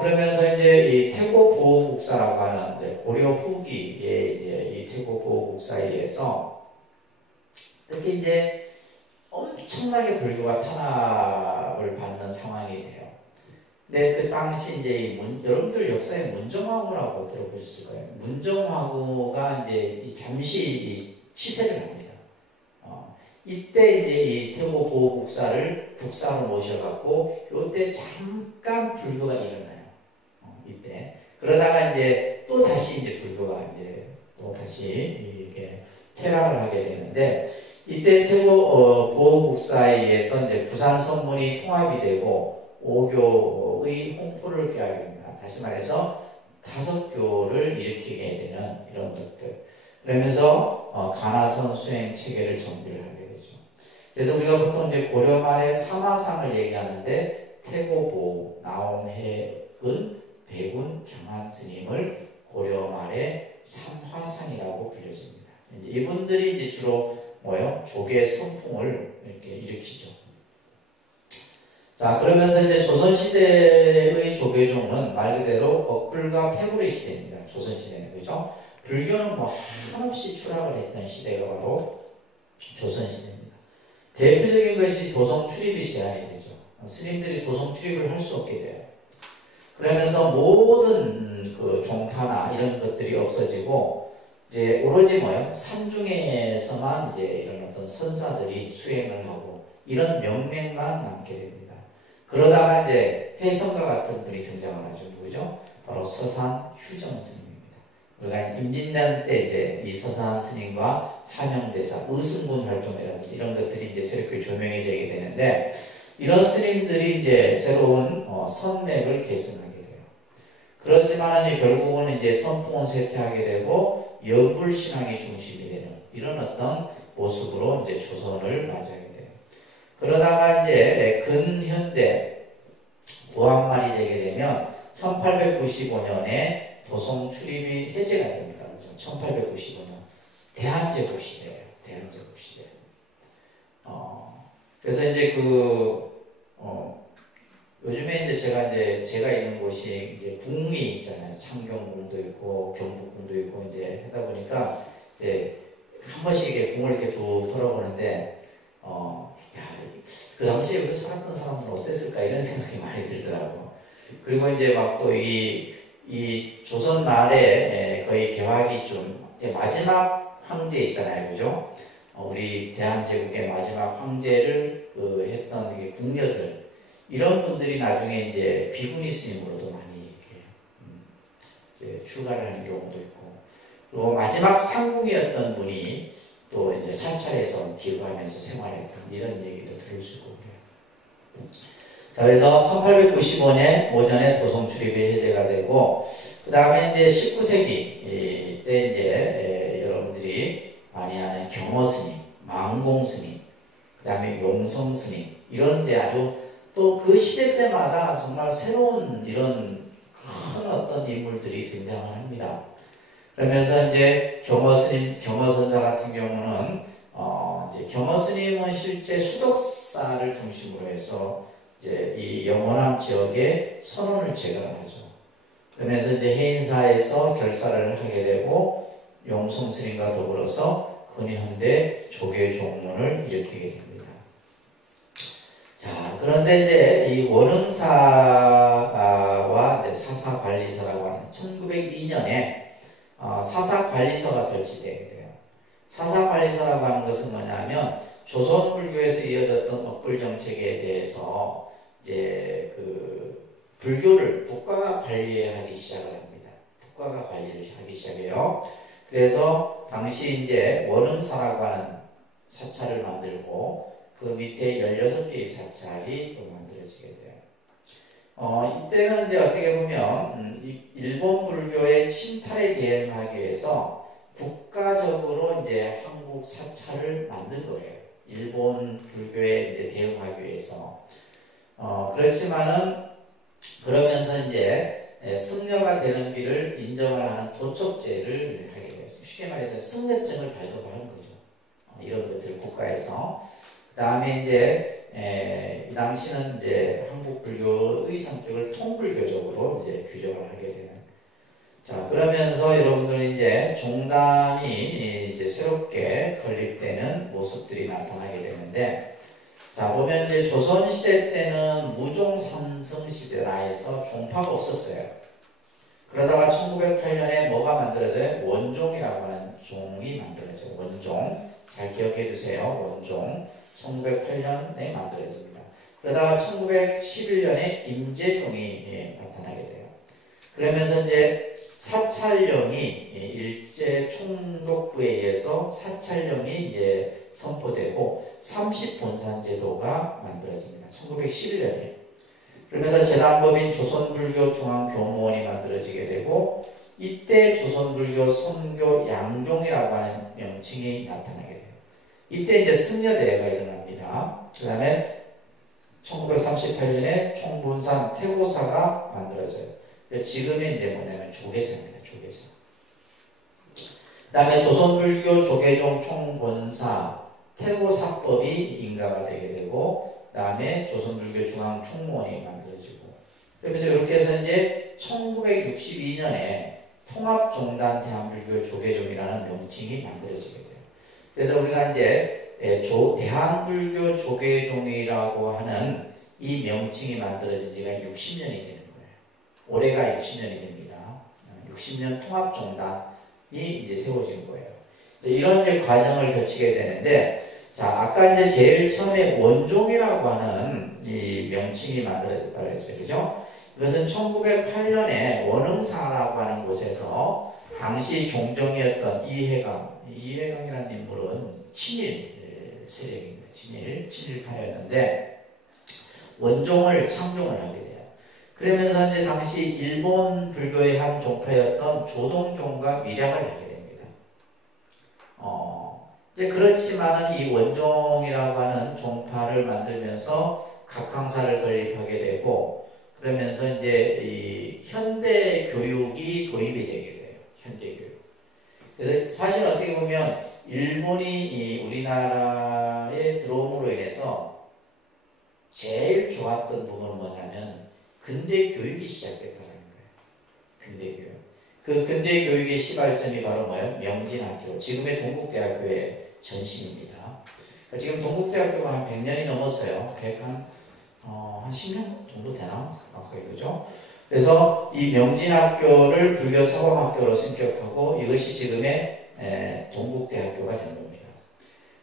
그러면서 이제 이 태고보호국사라고 하는 고려 후기에 이제 이 태고보호국사에 의해서 특히 이제 엄청나게 불교가 탄압을 받는 상황이 돼요. 근데 그 당시 이제 여러분들 역사에 문정화구라고 들어보셨을 거예요. 문정화구가 이제 잠시 치세를 합니다. 이때 이제 이 태고 보호국사를 국사로 모셔갖고 요때 잠깐 불교가 일어나요. 이때 그러다가 이제 또 다시 이제 불교가 이제 또 다시 이렇게 퇴락을 하게 되는데, 이때 태고 보호국사에 의해서 이제 부산 선문이 통합이 되고 오교의 홍포를 꾀하게 됩니다. 다시 말해서 5교를 일으키게 되는 이런 것들. 그러면서 가나선 수행 체계를 정비를 하게 되죠. 그래서 우리가 보통 이제 고려 말에 삼화상을 얘기하는데 태고보, 나옴해근, 백운, 경한 스님을 고려 말에 삼화상이라고 불려집니다. 이분들이 이제 주로 뭐요? 조계 선풍을 이렇게 일으키죠. 자, 그러면서 이제 조선시대의 조계종은 말 그대로 억불과 패불의 시대입니다. 조선시대는, 그죠? 불교는 뭐 한없이 추락을 했던 시대가 바로 조선시대입니다. 대표적인 것이 도성 출입이 제한이 되죠. 스님들이 도성 출입을 할 수 없게 돼요. 그러면서 모든 그 종파나 이런 것들이 없어지고, 이제 오로지 뭐요? 산중에서만 이제 이런 어떤 선사들이 수행을 하고, 이런 명맥만 남게 됩니다. 그러다가 이제 해성과 같은 분이 등장을 하죠. 누구죠? 바로 서산 휴정 스님입니다. 우리가 임진년 때 이제 이 서산 스님과 사명대사, 의승군 활동이라든지 이런 것들이 이제 새롭게 조명이 되게 되는데, 이런 스님들이 이제 새로운 선맥을 계승하게 돼요. 그렇지만 결국은 이제 선풍을 쇠퇴하게 되고 연불신앙이 중심이 되는 이런 어떤 모습으로 이제 조선을 맞이하게 돼요. 그러다가 이제 근현대 부한말이 되게 되면 1895년에 도성 출입이 해제가 됩니다. 1895년 대한제국 시대예요. 대한제국 시대. 그래서 이제 요즘에 이제 제가 있는 곳이 이제 궁이 있잖아요. 창경궁도 있고 경복궁도 있고 이제 하다 보니까 이제 한 번씩 이렇게 궁을 이렇게 돌아보는데 그 당시에 여기 살았던 사람들은 어땠을까 이런 생각이 많이 들더라고. 그리고 이제 막 또 이 조선 말에 거의 개화기 좀 이제 마지막 황제 있잖아요, 그죠? 우리 대한제국의 마지막 황제를 했던 이게 궁녀들, 이런 분들이 나중에 이제 비구니 스님으로도 많이 이렇게 이제 출가를 하는 경우도 있고, 그리고 마지막 상궁이었던 분이 또 이제 사찰에서 기부하면서 생활했던 이런 얘기도 들을 수 있고 그래요. 자, 그래서 1895년 오전에 도성 출입이 해제가 되고, 그 다음에 이제 19세기 때 이제 여러분들이 많이 아는 경허 스님, 망공 스님, 그 다음에 용성 스님, 이런 이제 아주 또 그 시대 때마다 정말 새로운 이런 큰 어떤 인물들이 등장을 합니다. 그러면서 이제 경허선사 같은 경우는 이제 경허스님은 실제 수덕사를 중심으로 해서 이제 이 영호남 지역에 선원을 제거하죠. 그러면서 이제 해인사에서 결사를 하게 되고 용성스님과 더불어서 근현대 조계 종문을 일으키게 됩니다. 자, 그런데 이제 이 원흥사와 사사관리서라고 하는 1902년에 사사관리서가 설치되게 돼요. 사사관리서라고 하는 것은 뭐냐면 조선불교에서 이어졌던 억불 정책에 대해서 이제 그 불교를 국가가 관리하기 시작을 합니다. 국가가 관리를 하기 시작해요. 그래서 당시 이제 원흥사라고 하는 사찰을 만들고 그 밑에 16개의 사찰이 또 만들어지게 돼요. 이때는 이제 어떻게 보면 일본 불교의 침탈에 대응하기 위해서 국가적으로 이제 한국 사찰을 만든 거예요. 일본 불교에 이제 대응하기 위해서. 그렇지만은 그러면서 이제 승려가 되는 길을 인정을 하는 도척제를 하게 돼요. 쉽게 말해서 승려증을 발급하는 거죠. 이런 것들을 국가에서. 그 다음에 이제 이 당시는 이제 한국 불교의 성격을 통불교적으로 이제 규정을 하게 되는. 자, 그러면서 여러분들은 이제 종단이 이제 새롭게 건립되는 모습들이 나타나게 되는데, 자, 보면 이제 조선시대 때는 무종삼성시대라 해서 종파가 없었어요. 그러다가 1908년에 뭐가 만들어져요? 원종이라고 하는 종이 만들어져요. 원종. 잘 기억해 두세요. 원종. 1908년에 만들어집니다. 그러다가 1911년에 임재종이 나타나게 돼요. 그러면서 이제 사찰령이 일제 총독부에 의해서 사찰령이 이제 선포되고 30본산 제도가 만들어집니다. 1911년에. 그러면서 재단법인 조선불교 중앙교무원이 만들어지게 되고 이때 조선불교 선교 양종이라고 하는 명칭이 나타나게 돼요. 이때 이제 승려대회가 일어납니다. 그 다음에 1938년에 총본산 태고사가 만들어져요. 지금의 이제 뭐냐면 조계사입니다. 조계사. 그 다음에 조선불교 조계종 총본사 태고사법이 인가가 되게 되고, 그 다음에 조선불교 중앙총무원이 만들어지고, 그러면서 이렇게 해서 이제 1962년에 통합종단 대한불교 조계종이라는 명칭이 만들어지게 돼요. 그래서 우리가 이제 대한불교 조계종이라고 하는 이 명칭이 만들어진 지가 60년이 되는 거예요. 올해가 60년이 됩니다. 60년 통합종단이 이제 세워진 거예요. 이런 이제 과정을 거치게 되는데, 자, 아까 이제 제일 처음에 원종이라고 하는 이 명칭이 만들어졌다고 했어요. 그죠? 이것은 1908년에 원흥사라고 하는 곳에서 당시 종정이었던 이해강이라는 인물은 친일 세력입니다. 친일파였는데 원종을 창종을 하게 돼요. 그러면서 이제 당시 일본 불교의 한 종파였던 조동종과 밀약을 하게 됩니다. 이제 그렇지만은 이 원종이라고 하는 종파를 만들면서 각항사를 건립하게 되고, 그러면서 이제 이 현대 교육이 도입이 되게 돼요. 현대 교육. 그래서 사실 어떻게 보면 일본이 이 우리나라에 들어옴으로 인해서 제일 좋았던 부분은 뭐냐면 근대 교육이 시작됐다는 거예요. 근대 교육. 그 근대 교육의 시발점이 바로 뭐예요? 명진학교. 지금의 동국대학교의 전신입니다. 지금 동국대학교가 한 100년이 넘었어요. 한 10년 정도 되나? 그죠? 그래서 이 명진학교를 불교 사범학교로 승격하고 이것이 지금의 동국대학교가 된 겁니다.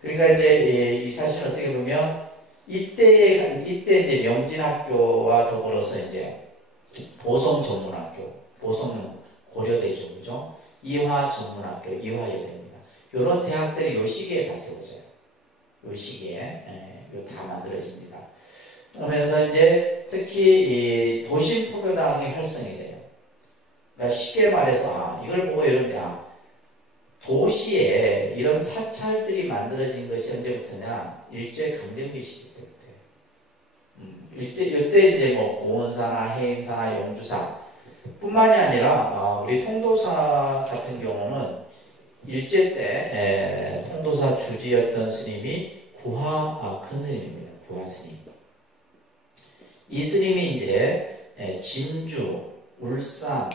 그러니까 이제 이 사실 어떻게 보면 이때 이제 명진학교와 더불어서 이제 보성 전문학교, 보성 고려대죠, 그죠? 이화 전문학교, 이화여대입니다. 이런 대학들이 요 시기에 다 세워져요. 요 시기에 다 만들어집니다. 그러면서 이제 특히 이 도심포교당이 활성이 돼요. 그러니까 쉽게 말해서 이걸 보고 여러분들 도시에 이런 사찰들이 만들어진 것이 언제부터냐? 일제 강점기 시대 때부터예요. 이때 이제 뭐 고원사나 해행사나 용주사 뿐만이 아니라 우리 통도사 같은 경우는 일제 때 통도사 주지였던 스님이 큰 스님입니다. 구화 스님. 이 스님이 이제 진주, 울산,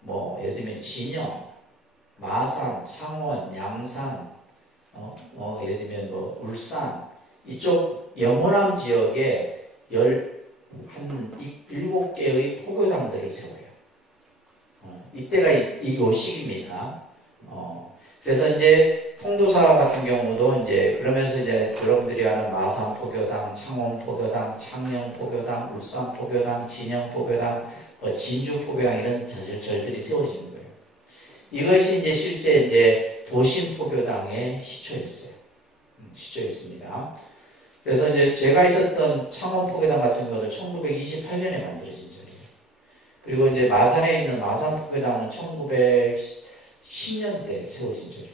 뭐 예를 들면 진영, 마산, 창원, 양산, 예를 들면 뭐 울산 이쪽 영호남 지역에 한 7개의 포교당들을 세워요. 이때가 요 시기입니다. 그래서 이제 통도사 같은 경우도 이제 그러면서 이제 여러분들이 아는 마산 포교당, 창원 포교당, 창녕 포교당, 울산 포교당, 진영 포교당, 진주 포교당 이런 절들이 세워지는 거예요. 이것이 이제 실제 이제 도심 포교당의 시초였어요. 시초였습니다. 그래서 이제 제가 있었던 창원 포교당 같은 경우는 1928년에 만들어진 절이에요. 그리고 이제 마산에 있는 마산 포교당은 1910년대 세워진 절이에요.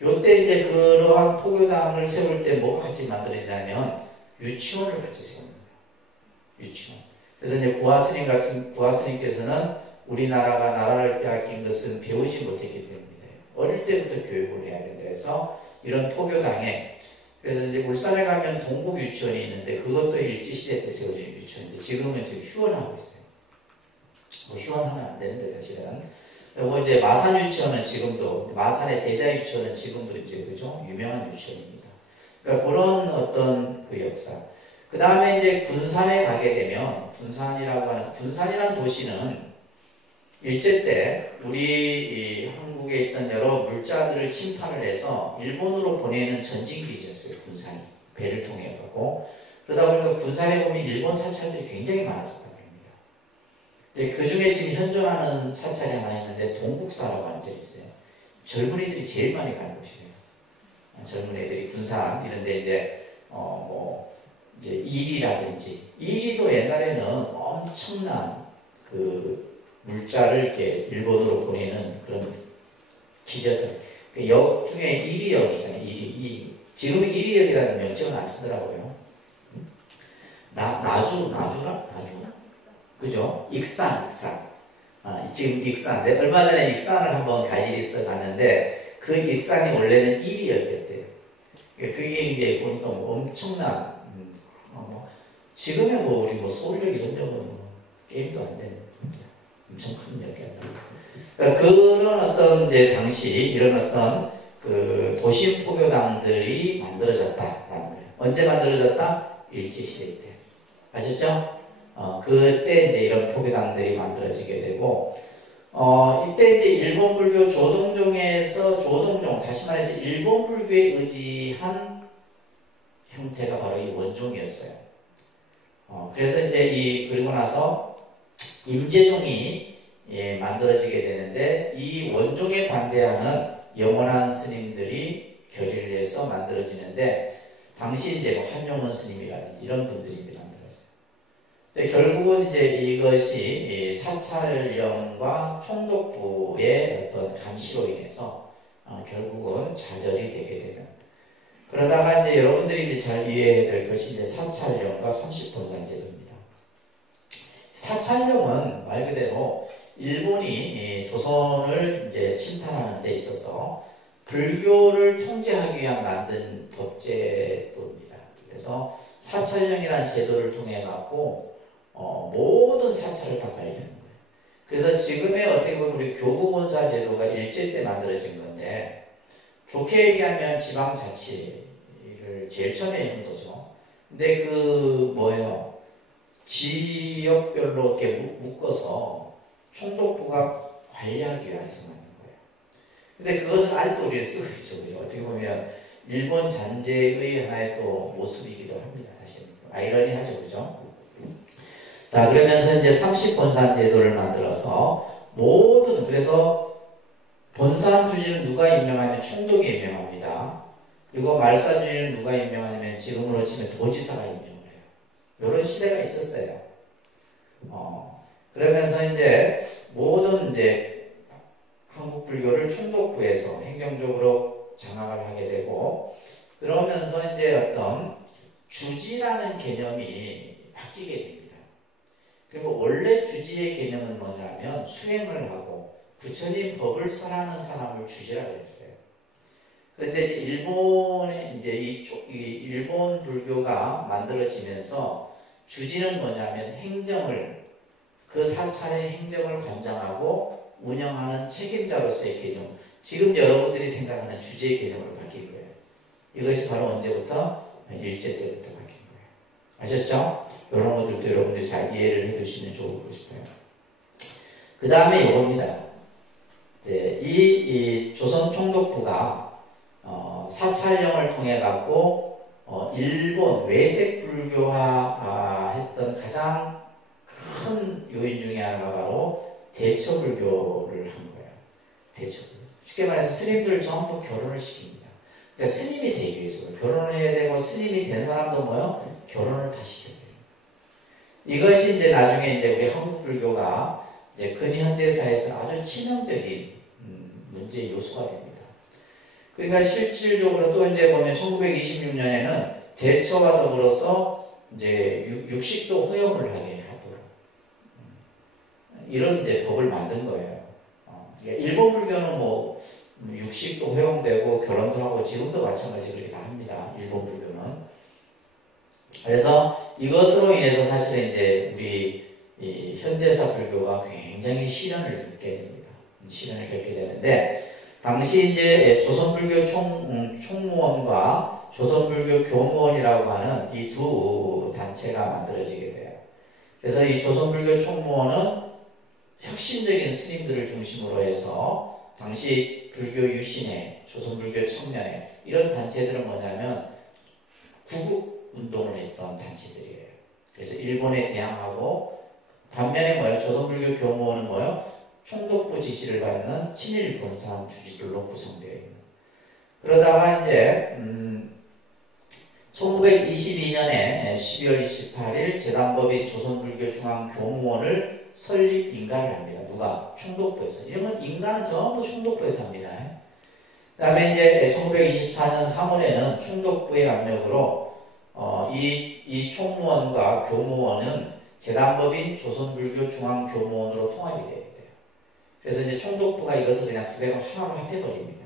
요때 이제 그러한 포교당을 세울 때 뭐가 같이 만들어지냐면 유치원을 같이 세우는 거예요. 유치원. 그래서 이제 구화스님께서는 우리나라가 나라를 빼앗긴 것은 배우지 못했기 때문입니다. 어릴 때부터 교육을 해야 된다 해서 이런 포교당에 그래서 이제 울산에 가면 동국 유치원이 있는데 그것도 일제시대 때 세워진 유치원인데 지금은 지금 휴원하고 있어요. 뭐 휴원하면 안 되는데 사실은. 그리고 이제 마산 유치원은 지금도 마산의 대자 유치원은 지금도 이제 그죠 유명한 유치원입니다. 그러니까 그런 어떤 그 역사. 그 다음에 이제 군산에 가게 되면 군산이라는 도시는 일제 때 우리 한국에 있던 여러 물자들을 침탈을 해서 일본으로 보내는 전진기지였어요. 군산이 배를 통해 가고 그러다 보니까 군산에 보면 일본 사찰들이 굉장히 많았었단 말입니다. 그 중에 지금 현존하는 사찰이 하나 있는데 동국사라고 하는 절이 있어요. 젊은이들이 제일 많이 가는 곳이에요. 젊은이들이 군산 이런데 이제 이리라든지 이리도 옛날에는 엄청난 그 물자를 이렇게 일본으로 보내는 그런 기저들. 그 역 중에 이리역 있잖아요. 지금은 이리역이라는 명칭은 안 쓰더라고요. 나주. 그죠? 익산. 지금 익산인데, 얼마 전에 익산을 한번 갈 일이 있어 갔는데, 그 익산이 원래는 이리역이었대요. 그게 이제 보니까 엄청난, 지금의 우리 서울역 이런 데는 게임도 안 되는. 엄청 큰 역이었다. 그러니까 그런 어떤 이제 당시 이런 어떤 그 도심 포교당들이 만들어졌다라는 거예요. 언제 만들어졌다? 일제시대 때. 아셨죠? 그때 이제 이런 포교당들이 만들어지게 되고, 이때 이제 일본 불교 조동종, 다시 말해서 일본 불교에 의지한 형태가 바로 이 원종이었어요. 그래서 이제 그리고 나서 임재종이 만들어지게 되는데 이 원종에 반대하는 영원한 스님들이 결의를 해서 만들어지는데 당시 이제 한용원 스님이라든지 이런 분들이 이제 만들어져요. 근데 결국은 이제 이것이 사찰령과 총독부의 어떤 감시로 인해서 결국은 좌절이 되게 되는. 그러다가 이제 여러분들이 이제 잘 이해해야 될 것이 이제 사찰령과 30본산 제도입니다. 사찰령은 말 그대로 일본이 조선을 이제 침탈하는 데 있어서 불교를 통제하기 위한 만든 법제도입니다. 그래서 사찰령이라는 제도를 통해 갖고 모든 사찰을 다 관리하는 거예요. 그래서 지금의 어떻게 보면 우리 교구본사 제도가 일제 때 만들어진 건데 좋게 얘기하면 지방자치를 제일 처음에 한 거죠. 근데 지역별로 이렇게 묶어서 총독부가 관리하기 위해서 만든 거예요. 근데 그것은 아직도 우리가 쓰고 있죠. 어떻게 보면 일본 잔재의 하나의 또 모습이기도 합니다. 사실 아이러니하죠, 그죠? 자, 그러면서 이제 30본산 제도를 만들어서 그래서 본산 주지는 누가 임명하면 총독이 임명합니다. 그리고 말산 주지는 누가 임명하냐면 지금으로 치면 도지사가 임명을 해요. 이런 시대가 있었어요. 그러면서 이제 모든 이제 한국 불교를 총독부에서 행정적으로 장악을 하게 되고 그러면서 이제 어떤 주지라는 개념이 바뀌게 됩니다. 그리고 원래 주지의 개념은 뭐냐면 수행을 하고 부처님 법을 설하는 사람을 주지라고 했어요. 그런데 일본의 이제 이 일본 불교가 만들어지면서 주지는 뭐냐면 행정을 그 사찰의 행정을 관장하고 운영하는 책임자로서의 개념. 지금 여러분들이 생각하는 주지의 개념으로 바뀐 거예요. 이것이 바로 언제부터? 일제 때부터 바뀐 거예요. 아셨죠? 이런 것들도 여러분들이 잘 이해를 해두시면 좋고 싶어요. 그 다음에 이겁니다. 이 조선 총독부가 사찰령을 통해 갖고 일본 외색 불교화 했던 가장 큰 요인 중에 하나가 바로 대처 불교를 한 거예요. 대처 불교. 쉽게 말해서 스님들 전부 결혼을 시킵니다. 그러니까 스님이 되기 위해서 결혼을 해야 되고 스님이 된 사람도 뭐요? 결혼을 다 시켜요. 이것이 이제 나중에 이제 우리 한국 불교가 이제 근현대사에서 아주 치명적인 문제의 요소가 됩니다. 그러니까 실질적으로 또 이제 보면 1926년에는 대처와 더불어서 이제 육식도 허용을 하게 하도록 이런 이제 법을 만든 거예요. 그러니까 일본 불교는 뭐 육식도 허용되고 결혼도 하고 지금도 마찬가지로 그렇게 다 합니다. 일본 불교는. 그래서 이것으로 인해서 사실은 이제 우리 이 현대사 불교가 굉장히 시련을 겪게 됩니다. 시련을 겪게 되는데 당시 이제 조선불교 총무원과 조선불교 교무원이라고 하는 이 두 단체가 만들어지게 돼요. 그래서 이 조선불교 총무원은 혁신적인 스님들을 중심으로 해서 당시 불교 유신회, 조선불교 청년회 이런 단체들은 뭐냐면 구국 운동을 했던 단체들이에요. 그래서 일본에 대항하고 반면에 뭐예요? 조선불교 교무원은 뭐예요? 총독부 지시를 받는 친일 본산 주지들로 구성되어 있는. 그러다가 이제 1922년에 12월 28일 재단법인 조선불교 중앙교무원을 설립 인가를 합니다. 누가? 총독부에서. 이런 건 인가는 전부 총독부에서 합니다. 그 다음에 이제 1924년 3월에는 총독부의 압력으로 이 총무원과 교무원은 재단법인 조선불교 중앙교무원으로 통합이 돼요. 그래서 이제 총독부가 이것을 그냥 두 개가 하나로 합해버립니다.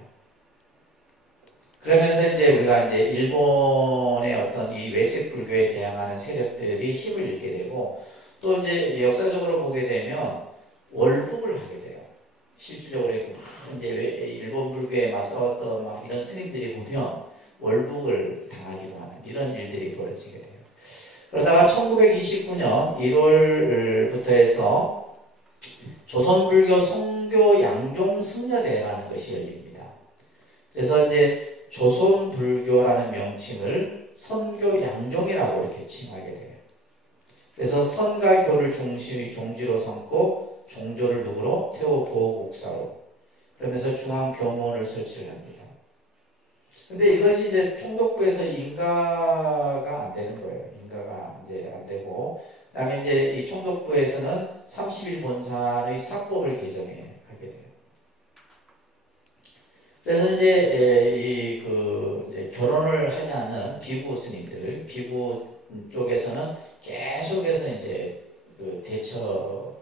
그러면서 이제 우리가 이제 일본의 어떤 이 외색 불교에 대항하는 세력들이 힘을 잃게 되고 또 이제 역사적으로 보게 되면 월북을 하게 돼요. 실질적으로 이제 일본 불교에 맞서왔던 막 이런 스님들이 보면 월북을 당하기도 하는 이런 일들이 벌어지게 돼요. 그러다가 1929년 1월부터 해서 조선불교 선교 양종 승려대회라는 것이 열립니다. 그래서 이제 조선불교라는 명칭을 선교 양종이라고 이렇게 칭하게 돼요. 그래서 선과 교를 종지로 삼고 종조를 누구로? 태호보호국사로. 그러면서 중앙교무원을 설치를 합니다. 근데 이것이 이제 총독부에서 인가가 안 되는 거예요. 인가가 이제 안 되고, 그 다음에 이제 이 총독부에서는 30일 본산의 사법을 개정하게 돼요. 그래서 이제 이제 결혼을 하지 않는 비구 스님들, 비구 쪽에서는 계속해서 이제 그 대처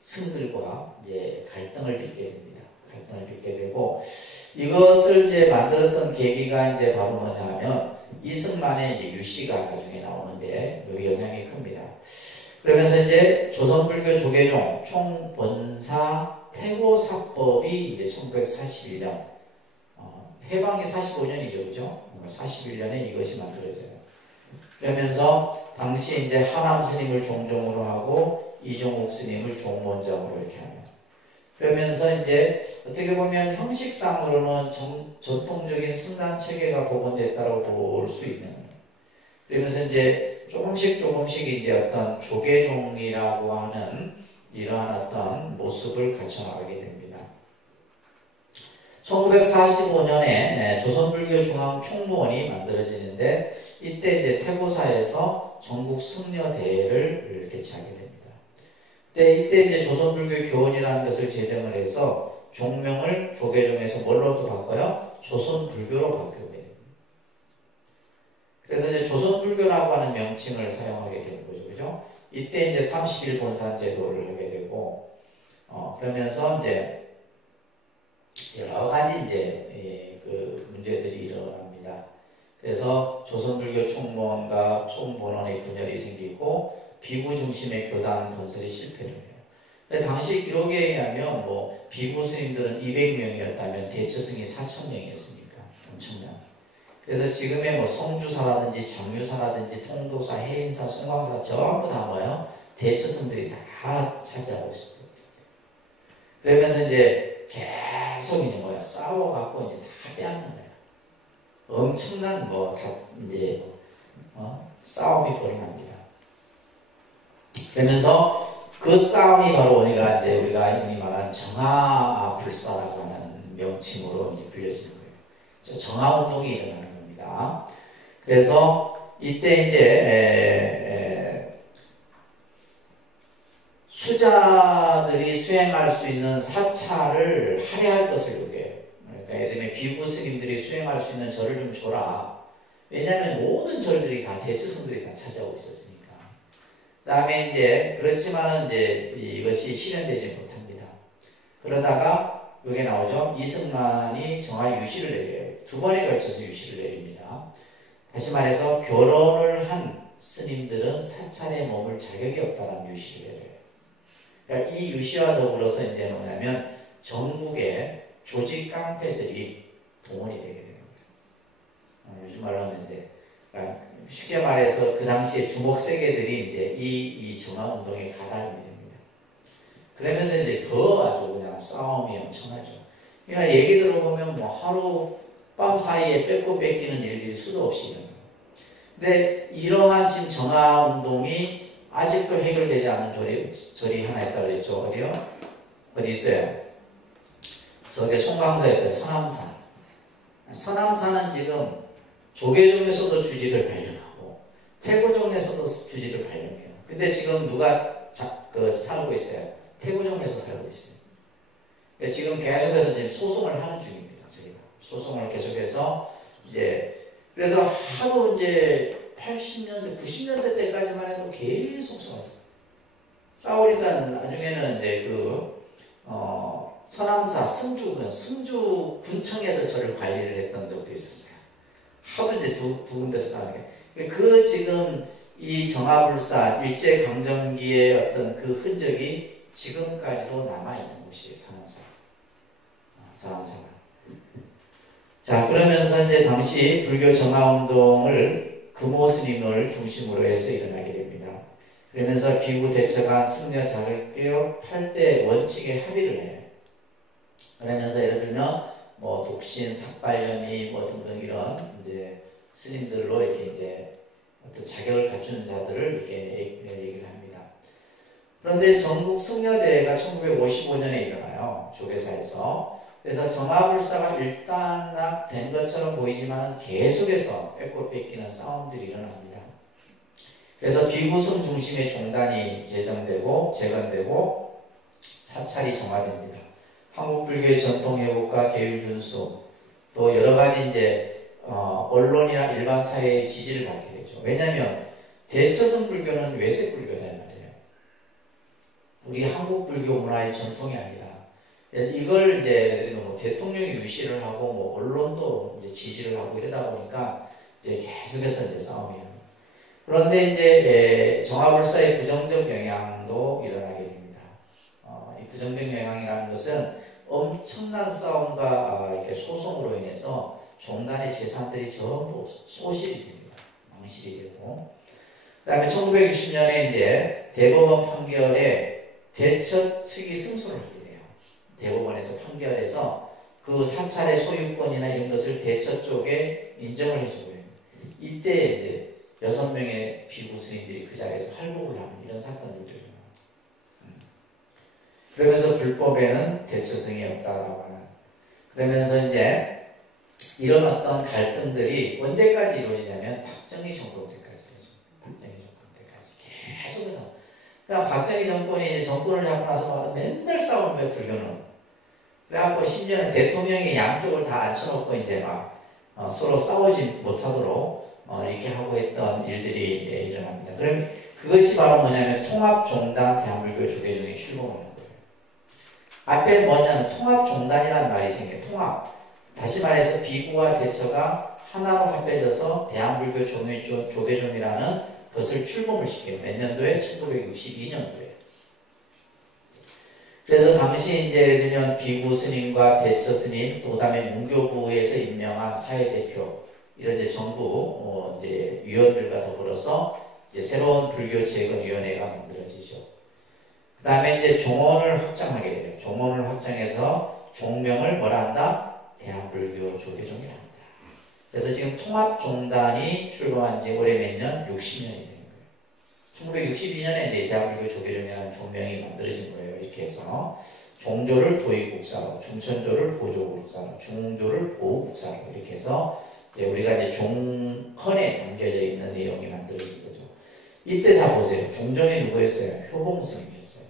스님들과 이제 갈등을 빚게 됩니다. 갈등을 빚게 되고, 이것을 이제 만들었던 계기가 이제 바로 뭐냐 하면 이승만의 이제 유씨가 나중에 나오는데 여기 영향이 큽니다. 그러면서 이제 조선불교 조계종 총본사 태고사법이 이제 1941년 해방이 45년이죠, 그죠? 41년에 이것이 만들어져요. 그러면서 당시 이제 하남 스님을 종종으로 하고 이종욱 스님을 종원장으로 이렇게 하면. 그러면서 이제 어떻게 보면 형식상으로는 전통적인 승단 체계가 복원됐다고 볼 수 있는. 그러면서 이제 조금씩 이제 어떤 조계종이라고 하는 이러한 어떤 모습을 갖춰나가게 됩니다. 1945년에 조선불교 중앙총무원이 만들어지는데 이때 이제 태고사에서 전국 승려대회를 개최하게 됩니다. 이때 이제 조선불교 교원이라는 것을 제정을 해서 종명을 조계종에서 뭘로 또 바꿔요? 조선불교로 바뀌게 됩니다. 그래서 이제 조선불교라고 하는 명칭을 사용하게 되는 거죠. 그죠? 이때 이제 30일 본산 제도를 하게 되고, 그러면서 이제 여러 가지 이제 그 문제들이 일어납니다. 그래서 조선불교 총무원과 총본원의 분열이 생기고 비구 중심의 교단 건설이 실패를 해요. 근데 당시 기록에 의하면 뭐 비구 스님들은 200명이었다면 대처승이 4,000명이었으니까 엄청난. 그래서 지금의 뭐 성주사라든지 장유사라든지 통도사, 해인사, 송광사 전부 다 뭐예요? 대처승들이 다 차지하고 있었어요. 그러면서 이제 계속 이제 뭐야 싸워갖고 이제 다 빼앗는 거야. 엄청난 뭐 다 이제 싸움이 벌어납니다. 그러면서 그 싸움이 바로 우리가 이제 우리가 흔히 말하는 정화불사라고 하는 명칭으로 이제 불려지는 거예요. 정화운동이 일어나는 겁니다. 그래서 이때 이제 수자들이 수행할 수 있는 사찰을 할애할 것을 요구해요. 그러니까 예를 들면 비구 스님들이 수행할 수 있는 절을 좀 줘라. 왜냐하면 모든 절들이 다 대처승들이 다 차지하고 있었으니까. 그 다음에 이제 그렇지만은 이제 이것이 실현되지 못합니다. 그러다가 여기 나오죠. 이승만이 정화 유시를 내려요. 2번에 걸쳐서 유시를 내립니다. 다시 말해서 결혼을 한 스님들은 사찰에 머물 자격이 없다는 유시를 내려요. 그러니까 이 유시와 더불어서 이제 뭐냐면 전국의 조직 깡패들이 동원이 되게 되는 거예요. 요즘 말로 하면 이제 쉽게 말해서 그 당시에 주목 세계들이 이제 이 정화운동에 가담이 됩니다. 그러면서 이제 더 아주 그냥 싸움이 엄청나죠. 그러니까 얘기 들어보면 뭐 하루 밤 사이에 뺏고 뺏기는 일들이 수도 없이 일어나요. 근데 이러한 지금 정화운동이 아직도 해결되지 않은 절이 하나 있다고 그랬죠. 어디요? 어디 있어요? 저게 송광사 옆에 서남산. 서남산은 지금 조계종에서도 주지를 발령하고 태고종에서도 주지를 발령해요. 근데 지금 누가 살고 있어요? 태고종에서 살고 있어요. 그러니까 지금 계속해서 지금 소송을 하는 중입니다. 저희가 소송을 계속해서 이제 그래서 하도 이제 80년대, 90년대 때까지만 해도 계속 싸우니까 나중에는 이제 서남사 승주 군청에서 저를 관리를 했던 적도 있었어요. 하도 이제 두 군데서 싸우는 게. 그 지금 이 정화불사 일제강점기의 어떤 그 흔적이 지금까지도 남아있는 곳이에요. 서남사가. 자, 그러면서 이제 당시 불교 정화운동을 금호 스님을 중심으로 해서 일어나게 됩니다. 그러면서 비구 대처가 승려 자격교육 8대 원칙에 합의를 해요. 그러면서 예를 들면 뭐 독신, 삭발염이 뭐 등등 이런 이제 스님들로 이렇게 이제 어떤 자격을 갖춘 자들을 이렇게 얘기를 합니다. 그런데 전국 승려대회가 1955년에 일어나요. 조계사에서. 그래서 정화불사가 일단락된 것처럼 보이지만 계속해서 뺏고 뺏기는 싸움들이 일어납니다. 그래서 비구승 중심의 종단이 재건되고 사찰이 정화됩니다. 한국불교의 전통 회복과 계율 준수 또 여러 가지 이제 언론이나 일반 사회의 지지를 받게 되죠. 왜냐하면 대처승 불교는 외색 불교잖아요. 우리 한국 불교 문화의 전통이 아니다. 이걸 이제 뭐 대통령이 유시를 하고 뭐 언론도 이제 지지를 하고 이러다 보니까 이제 계속해서 이제 싸움이에요. 그런데 이제 정화불사의 부정적 영향도 일어나게 됩니다. 이 부정적 영향이라는 것은 엄청난 싸움과 이렇게 소송으로 인해서 종단의 재산들이 전부 소실이 됩니다. 망실이 되고. 그 다음에 1960년에 이제 대법원 판결에 대처 측이 승소를 하게 돼요. 대법원에서 판결해서 그 사찰의 소유권이나 이런 것을 대처 쪽에 인정을 해주고요. 이때 이제 6명의 비구 스님들이 그 자리에서 할복을 하는 이런 사건들이 일어나요. 그러면서 불법에는 대처성이 없다라고 하는. 그러면서 이제 이런 어떤 갈등들이 언제까지 이루어지냐면 박정희 정권 때까지 이루어집니다. 박정희 정권 때까지 계속해서. 그러니까 박정희 정권이 이제 정권을 잡고 나서 맨날 싸우는 거예요, 불교는. 그래갖고 심지어는 대통령이 양쪽을 다 앉혀놓고 이제 막 서로 싸우지 못하도록 이렇게 하고 했던 일들이 이제 일어납니다. 그럼 그것이 바로 뭐냐면 통합종단 대한불교 조계종이 출범하는 거예요. 앞에 뭐냐면 통합종단이라는 말이 생겨요. 통합. 다시 말해서 비구와 대처가 하나로 합해져서 대한불교 조계종이라는 것을 출범을 시켜요. 몇 년도에? 1962년도에. 그래서 당시 이제 예를 들면 비구 스님과 대처 스님, 또 그다음에 문교부에서 임명한 사회대표, 이런 이제 정부 이제 위원들과 더불어서 이제 새로운 불교 재건위원회가 만들어지죠. 그 다음에 이제 종원을 확장하게 돼요. 종원을 확장해서 종명을 뭐라 한다? 대한불교 조계종이라 한다. 그래서 지금 통합종단이 출범한 지 올해 몇 년? 60년이 되는 거예요. 1962년에 이제 대한불교 조계종이라는 종명이 만들어진 거예요. 이렇게 해서 종조를 도의국사로, 중천조를 보조국사로, 중흥조를 보국사로 이렇게 해서 이제 우리가 이제 종헌에 담겨져 있는 내용이 만들어진 거죠. 이때 자 보세요. 종정이 누구였어요? 효봉스님이었어요.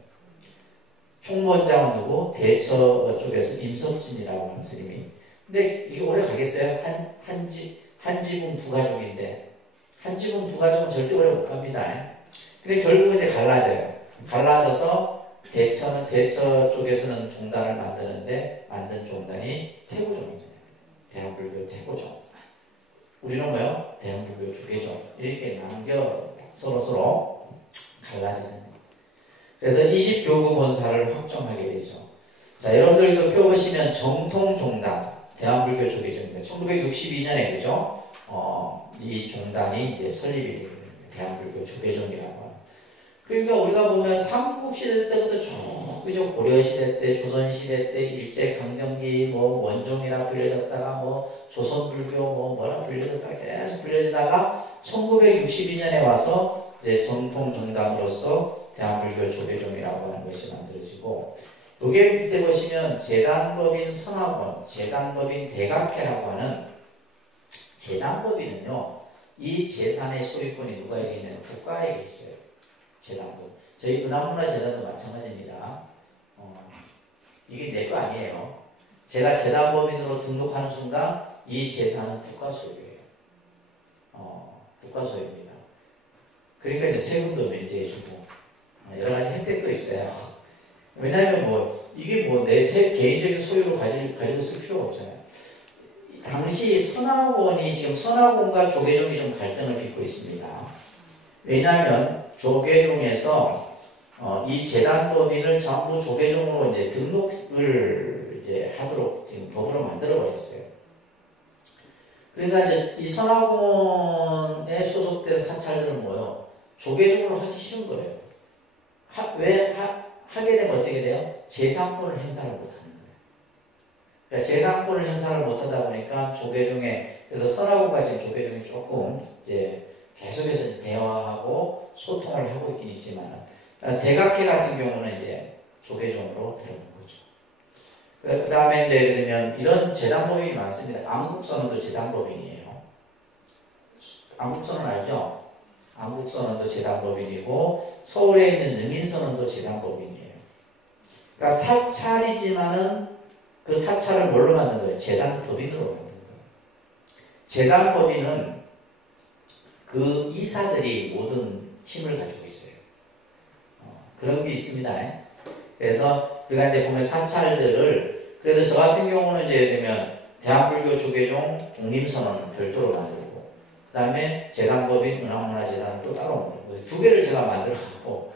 총무원장은 누구? 대처 쪽에서 임석진이라고 하는 스님이. 근데 이게 오래 가겠어요? 한지분 두 가족인데 한지분 두 가족은 절대 오래 못 갑니다. 근데 결국 이제 갈라져요. 갈라져서 대처 쪽에서는 종단을 만드는데 만든 종단이 태고종입니다. 대한불교 태고종. 우리는 뭐요? 대한불교 조계종. 이렇게 남겨 서로 갈라지는 거예요. 그래서 20교구 본사를 확정하게 되죠. 자, 여러분들 이거 펴보시면 정통종단 대한불교 조계종입니다. 1962년에 그죠? 이 종단이 이제 설립이 되게 됩니다. 대한불교 조계종이라고 하는. 그러니까 우리가 보면 삼국시대 때부터 쭉 그죠? 고려시대 때, 조선시대 때, 일제강점기 원종이라 불려졌다가 조선불교 뭐라 불려졌다가 계속 불려지다가 1962년에 와서 이제 정통종단으로서 대한불교 조계종이라고 하는 것이 만들어지고, 여기 밑에 보시면 재단법인 선화권, 재단법인 대각회라고 하는 재단법인은요, 이 재산의 소유권이 누가에게 있냐면 국가에게 있어요. 재단법. 저희 은하문화재단도 마찬가지입니다. 이게 내 거 아니에요. 제가 재단법인으로 등록하는 순간 이 재산은 국가 소유예요. 국가 소유입니다. 그러니까 이제 세금도 면제해주고 여러 가지 혜택도 있어요. 왜냐하면 이게 내 개인적인 소유로 가지고 쓸 필요가 없잖아요. 당시 선화원이 지금 선화원과 조계종이 좀 갈등을 빚고 있습니다. 왜냐하면 조계종에서 이 재단법인을 전부 조계종으로 이제 등록을 이제 하도록 지금 법으로 만들어 버렸어요. 그러니까 이제 이 선화원에 소속된 사찰들은 뭐요? 조계종으로 하기 싫은 거예요. 하게 되면 어떻게 돼요? 재산권을 행사를 못하는 거예요. 그러니까 재산권을 행사를 못하다 보니까 조계종에, 그래서 선화원과 지금 조계종이 조금 이제 계속해서 대화하고 소통을 하고 있긴 있지만, 대각회 같은 경우는 이제 조계종으로 들어간 거죠. 그 다음에 이제 예를 들면 이런 재단법인이 많습니다. 안국선언도 재단법인이에요. 안국선언 알죠? 안국선언도 재단법인이고, 서울에 있는 능인선언도 재단법인이에요. 그러니까 사찰이지만은 그 사찰을 뭘로 만든 거예요? 재단법인으로 만든 거예요. 재단법인은 그 이사들이 모든 힘을 가지고 있어요. 그런 게 있습니다. 그래서 우리가 이제 보면 사찰들을, 그래서 저 같은 경우는 이제 예를 들면 대한불교 조계종 독립선언을 별도로 만들고, 그 다음에 재단법인 은하문화재단을 또 따로 만들고, 두 개를 제가 만들어갖고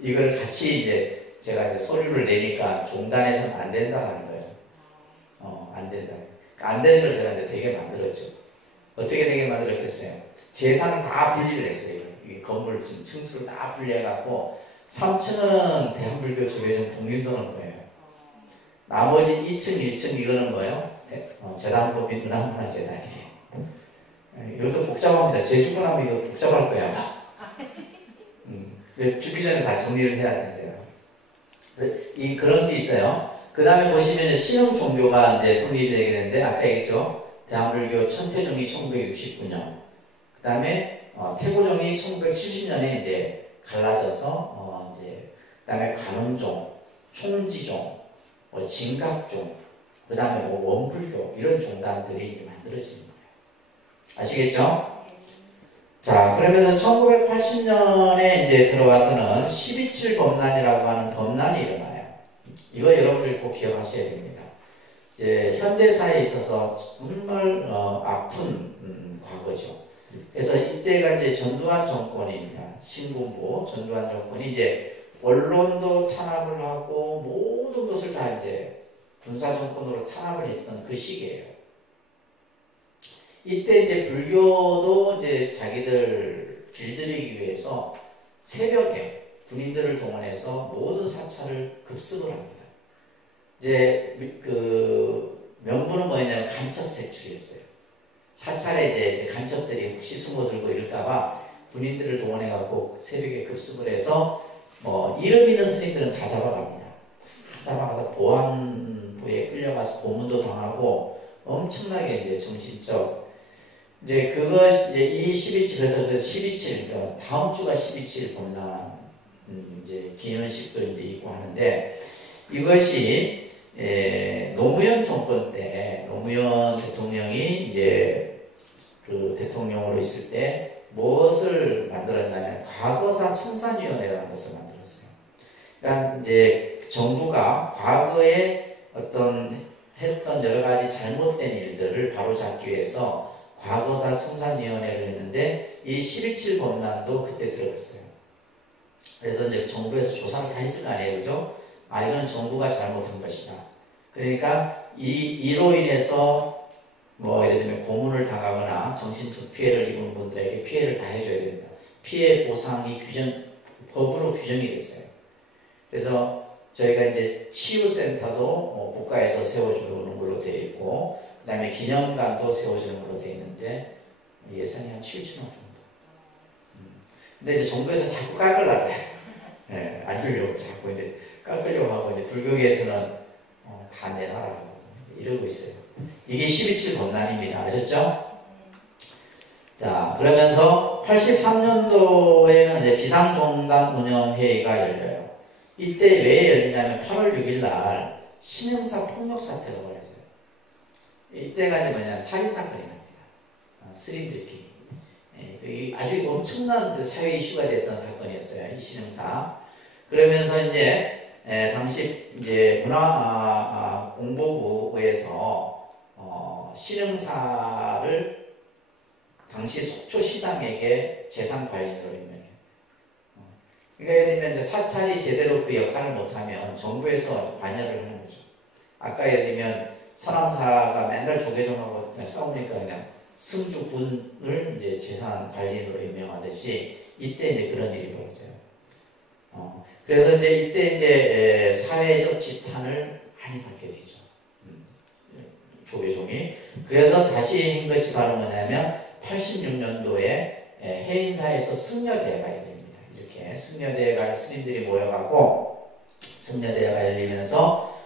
이걸 같이 이제 제가 이제 서류를 내니까 종단에서는 안 된다는 거예요. 안 된다. 안 되는 걸 제가 이제 되게 만들었죠. 어떻게 되게 만들었겠어요? 재산을 다 분리를 했어요. 이 건물 지금 층수를 다 분리해갖고 3층은 대한불교 조계종 독립선언 거예요. 나머지 2층, 1층 이거는 뭐예요? 재단법인 은하문화재단이에요. 이것도 복잡합니다. 제주고 나면 이거 복잡할 거야. 죽기 전에 다 정리를 해야 돼요. 그런 게 있어요. 그 다음에 보시면 신흥 종교가 이제 성립되게 되는데, 아까 얘기했죠? 대한불교 천태종이 1969년, 그 다음에 태고종이 1970년에 이제 갈라져서 이제 그 다음에 관원종, 총지종, 진각종, 그 다음에 원불교 이런 종단들이 이제 만들어지는 거예요. 아시겠죠? 자, 그러면서 1980년에 이제 들어와서는 12.7 범란이라고 하는 범란이 일어나요. 이거 여러분들이 꼭 기억하셔야 됩니다. 이제 현대사에 있어서 정말 아픈 과거죠. 그래서 이때가 이제 전두환 정권입니다. 신군부 전두환 정권이 이제 언론도 탄압을 하고 모든 것을 다 이제 군사 정권으로 탄압을 했던 그 시기예요. 이때 이제 불교도 이제 자기들 길들이기 위해서 새벽에 군인들을 동원해서 모든 사찰을 급습을 합니다. 이제 그 명분은 뭐였냐면 간첩 색출이었어요. 사찰에 이제 간첩들이 혹시 숨어들고 이럴까봐 군인들을 동원해갖고 새벽에 급습을 해서 뭐 이름 있는 스님들은 다 잡아갑니다. 잡아가서 보안부에 끌려가서 고문도 당하고 엄청나게 이제 정신적 이제 그것 이제 이 12.7에서 그 12.7 그러니까 다음 주가 12.7 범란 이제 기념식도 이제 있고 하는데 이것이 노무현 정권 때 노무현 대통령이 이제 그 대통령으로 있을 때 무엇을 만들었냐면 과거사 청산위원회라는 것을 만들었어요. 그러니까 이제 정부가 과거에 어떤 했던 여러 가지 잘못된 일들을 바로잡기 위해서 과거사 청산위원회를 했는데 이 12.7 범란도 그때 들어갔어요. 그래서 이제 정부에서 조사를 다 했을 거 아니에요, 그죠? 아, 이건 정부가 잘못한 것이다. 그러니까 이로 인해서 뭐 예를 들면 고문을 당하거나 정신적 피해를 입은 분들에게 피해를 다 해줘야 된다. 피해 보상이 법으로 규정이 됐어요. 그래서 저희가 이제 치유센터도 국가에서 세워주는 걸로 되어 있고, 그 다음에 기념관도 세워주는 걸로 되어 있는데, 예산이 한 7천억 정도. 근데 이제 정부에서 자꾸 깎으려고 그래. 네, 안 주려고 자꾸 이제 깎으려고 하고, 이제 불교계에서는 다 내놔라고 이러고 있어요. 이게 12.7 범란입니다. 아셨죠? 자, 그러면서 83년도에는 이제 비상종단 운영회의가 열려요. 이때 왜 열리냐면 8월 6일 날 신형사 폭력 사태가 벌어져요. 이때가 이제 뭐냐면 살인사건이 납니다. 스님들끼리. 아주 엄청난 사회 이슈가 됐던 사건이었어요. 이 신형사. 그러면서 이제 당시 이제 문화공보부에서 신흥사를 당시 속초시장에게 재산관리인으로 임명해요. 그러니까 예를 들면 이제 사찰이 제대로 그 역할을 못하면 정부에서 관여를 하는 거죠. 아까 예를 들면 서남사가 맨날 조계종하고 그냥 싸우니까 그냥 승주군을 이제 재산관리인으로 임명하듯이 이때 이제 그런 일이 벌어져요. 그래서 이제 이때 이제 사회적 지탄을 많이 받게 되죠. 조계종이. 그래서 다시 한 것이 바로 뭐냐면 86년도에 해인사에서 승려대회가 열립니다. 이렇게 승려대회가 스님들이 모여가고 승려대회가 열리면서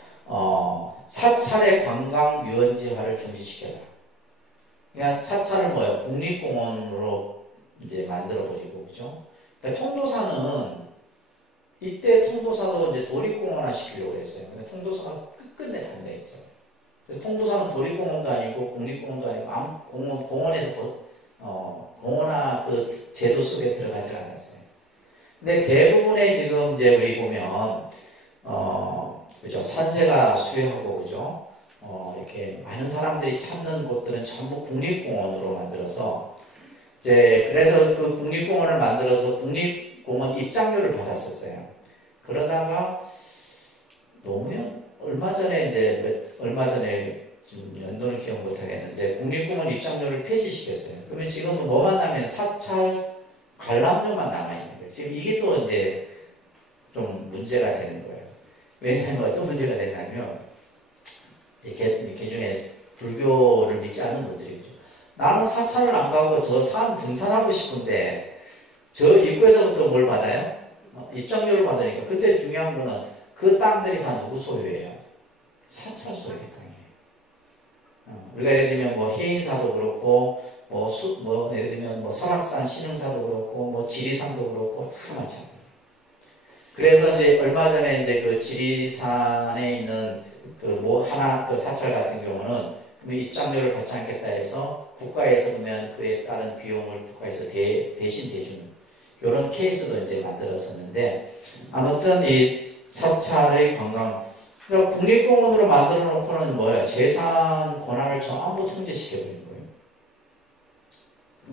사찰의 관광 유원지화를 중지시켜라. 그러니까 사찰을 뭐예요? 국립공원으로 이제 만들어버리고, 그죠? 그러니까 통도사는 이때 통도사도 이제 도립공원화 시키려고 했어요. 근데 통도사가 끝끝내 반대했죠. 그래서 통도사는 도립공원도 아니고 국립공원도 아니고 아무 공원에서 공원화 그 제도 속에 들어가지 않았어요. 근데 대부분의 지금 이제 우리 보면 그죠? 산세가 수려하고, 그죠? 이렇게 많은 사람들이 찾는 곳들은 전부 국립공원으로 만들어서 이제 그래서 그 국립공원을 만들어서 국립공원 입장료를 받았었어요. 그러다가 노무현 얼마 전에 좀 연도는 기억 못 하겠는데 국립공원 입장료를 폐지시켰어요. 그러면 지금은 뭐만 하면 사찰 관람료만 남아있는 거예요. 지금 이게 또 이제 좀 문제가 되는 거예요. 왜냐하면 어떤 문제가 되냐면 개중에 불교를 믿지 않는 분들이죠. 나는 사찰을 안 가고 저 산 등산하고 싶은데 저 입구에서부터 뭘 받아요? 입장료를 받으니까. 그때 중요한 거는 그 땅들이 다 누구 소유예요? 사찰 소유의 땅이에요. 우리가 예를 들면 뭐 해인사도 그렇고 예를 들면 뭐 설악산 신흥사도 그렇고 뭐 지리산도 그렇고 다 마찬가지예요. 그래서 이제 얼마 전에 이제 그 지리산에 있는 그 사찰 같은 경우는 입장료를 받지 않겠다 해서 국가에서 보면 그에 따른 비용을 국가에서 대신 대주는 이런 케이스도 이제 만들었었는데, 아무튼 이 사찰의 관광, 그러니까 국립공원으로 만들어 놓고는 뭐야? 재산 권한을 전부 통제시켜버린 거예요.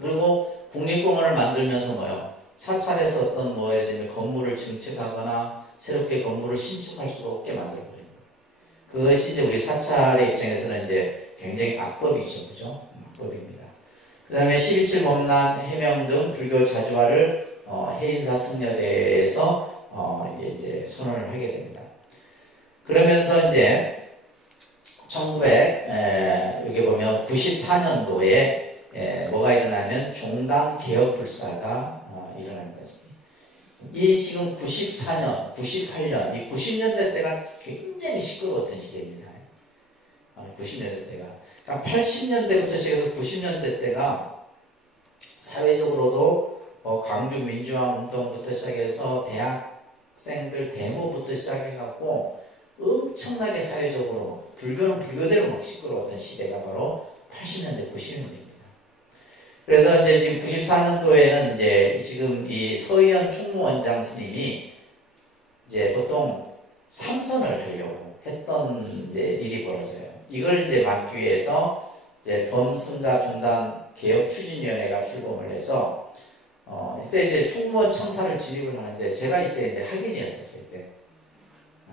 그리고 국립공원을 만들면서 뭐야? 사찰에서 어떤 뭐 예를 들면 건물을 증축하거나 새롭게 건물을 신축할 수 없게 만들어버린 거예요. 그것이 이제 우리 사찰의 입장에서는 이제 굉장히 악법이죠. 그죠? 악법입니다. 그 다음에 11.7 범란, 해명 등 불교 자주화를 해인사 승려대에서 이제 선언을 하게 됩니다. 그러면서 이제 1900 여기 보면 94년도에 뭐가 일어나면 종단 개혁 불사가 일어나는 것입니다. 이 지금 94년, 98년, 이 90년대 때가 굉장히 시끄러웠던 시대입니다. 90년대 때가. 그러니까 80년대부터 시작해서 90년대 때가 사회적으로도 광주 민주화 운동부터 시작해서 대학생들 데모부터 시작해갖고 엄청나게 사회적으로 불교는 불교대로 막 시끄러웠던 시대가 바로 80년대, 90년대입니다. 그래서 이제 지금 94년도에는 이제 지금 이 서희연 충무원장 스님이 이제 보통 삼선을 하려고 했던 이제 일이 벌어져요. 이걸 이제 막기 위해서 이제 범승가 종단 개혁 추진위원회가 출범을 해서 이때 이제 충무원 청사를 진입을 하는데 제가 이때 이제 학인이었었어요. 이때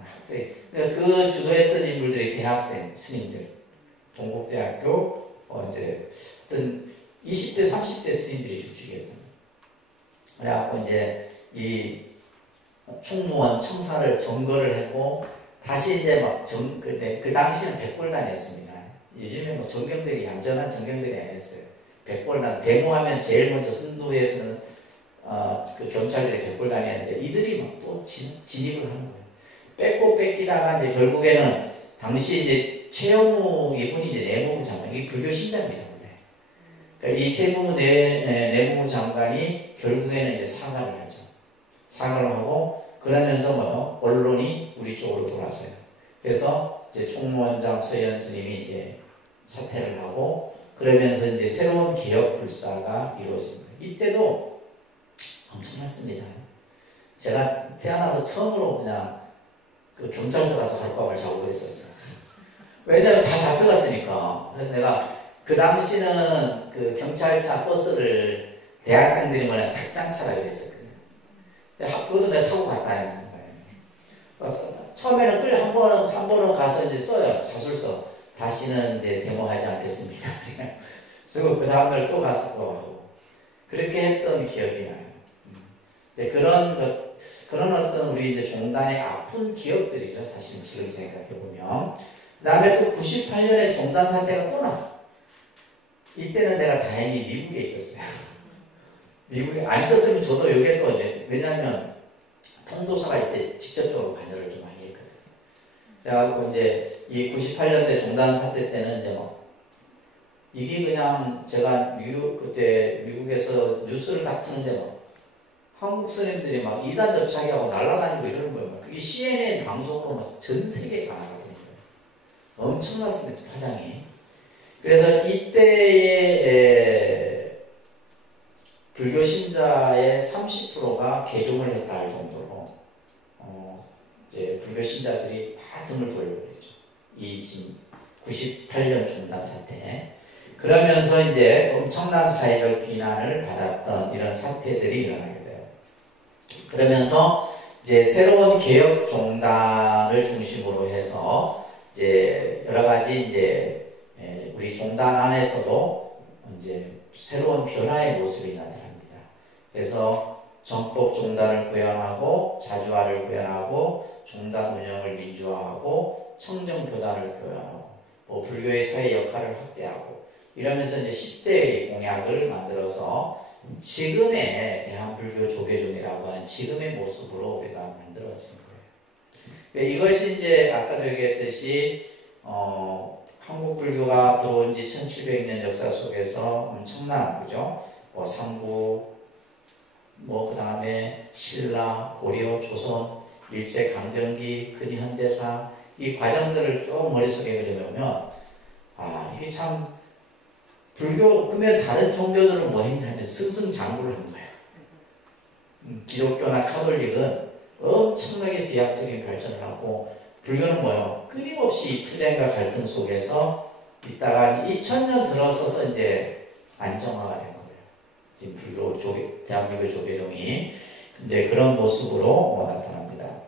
학생. 그 주도했던 인물들이 대학생 스님들, 동국대학교 이제 어떤 20대, 30대 스님들이 주축이었거든요. 그래갖고 이제 이 충무원 청사를 점거를 했고 다시 이제 막 그 당시는 백골단이었습니다. 요즘에 뭐 정경들이 얌전한 정경들이 아니었어요. 백골단 데모하면 제일 먼저 선두에서는 그 경찰들이 백골단이었는데 이들이 막 또 진입을 하는 거예요. 뺏고 뺏기다가 이제 결국에는 당시 이제 최영우 이분이 이제 내무부 장관, 이 불교 신자입니다. 그러니까 이 최영우 내무부 장관이 결국에는 이제 사과를 하죠. 사과를 하고 그러면서 뭐 언론이 우리 쪽으로 돌았어요. 그래서 이제 총무원장 서희연 스님이 이제 사퇴를 하고 그러면서 이제 새로운 개혁 불사가 이루어진 거예요. 이때도 엄청났습니다. 제가 태어나서 처음으로 그냥 그 경찰서 가서 하룻밤을 자고 그랬었어요. 왜냐면 다 잡혀갔으니까. 그래서 내가 그 당시는 그 경찰차 버스를 대학생들이 뭐냐 탁장차라고 했었거든요. 그것도 내가 타고 갔다는 거예요. 처음에는 한 번은 가서 이제 써요. 자술서. 다시는 이제 데모하지 않겠습니다. 그리고 그 다음날 또 가서 또 하고. 그렇게 했던 기억이 나요. 이제 그런 어떤 우리 이제 종단의 아픈 기억들이죠. 사실 지금 생각해보면. 그 다음에 또 98년에 종단 사태가 또 나. 이때는 내가 다행히 미국에 있었어요. 미국에 안 있었으면 저도 여기에 또 이제, 왜냐하면 통도사가 이때 직접적으로 관여를 좀 많이 했거든요. 그래갖고 이제 이 98년대 종단 사태 때는 이제 뭐 이게 그냥 제가 그때 미국에서 뉴스를 딱 트는데 뭐 한국 스님들이 막 이단 접착하고 날아다니고 이러는 거예요. 그게 CNN 방송으로 막 전 세계에 다 나가거든요. 엄청났습니다. 파장이. 그래서 이때의 불교 신자의 30%가 개종을 했다 할 정도로 이제 불교 신자들이 다 등을 돌려버렸죠. 이 98년 종단 사태. 그러면서 이제 엄청난 사회적 비난을 받았던 이런 사태들이 일어나게 돼요. 그러면서 이제 새로운 개혁 종단을 중심으로 해서 이제 여러 가지 이제 우리 종단 안에서도 이제 새로운 변화의 모습이 나타납니다. 그래서 정법 종단을 구현하고 자주화를 구현하고 종단 운영을 민주화하고 청정 교단을 구현하고 뭐 불교의 사회 역할을 확대하고 이러면서 이제 10대의 공약을 만들어서 지금의 대한불교 조계종이라고 하는 지금의 모습으로 우리가 만들어진 거예요. 이것이 이제 아까도 얘기했듯이 한국 불교가 들어온 지 1700년 역사 속에서 엄청난, 그죠? 뭐 삼국, 뭐 그 다음에 신라, 고려, 조선, 일제 강점기, 근현대사 이 과정들을 쭉 머릿속에 그려놓으면 이게 참 불교, 그러면 다른 종교들은 뭐 했냐면 승승장구를 한 거예요. 기독교나 카톨릭은 엄청나게 비약적인 발전을 하고, 불교는 뭐예요? 끊임없이 투쟁과 갈등 속에서 있다가 2000년 들어서서 이제 안정화가 된 거예요. 지금 불교 대한민국 조계종이 이제 그런 모습으로 나타납니다.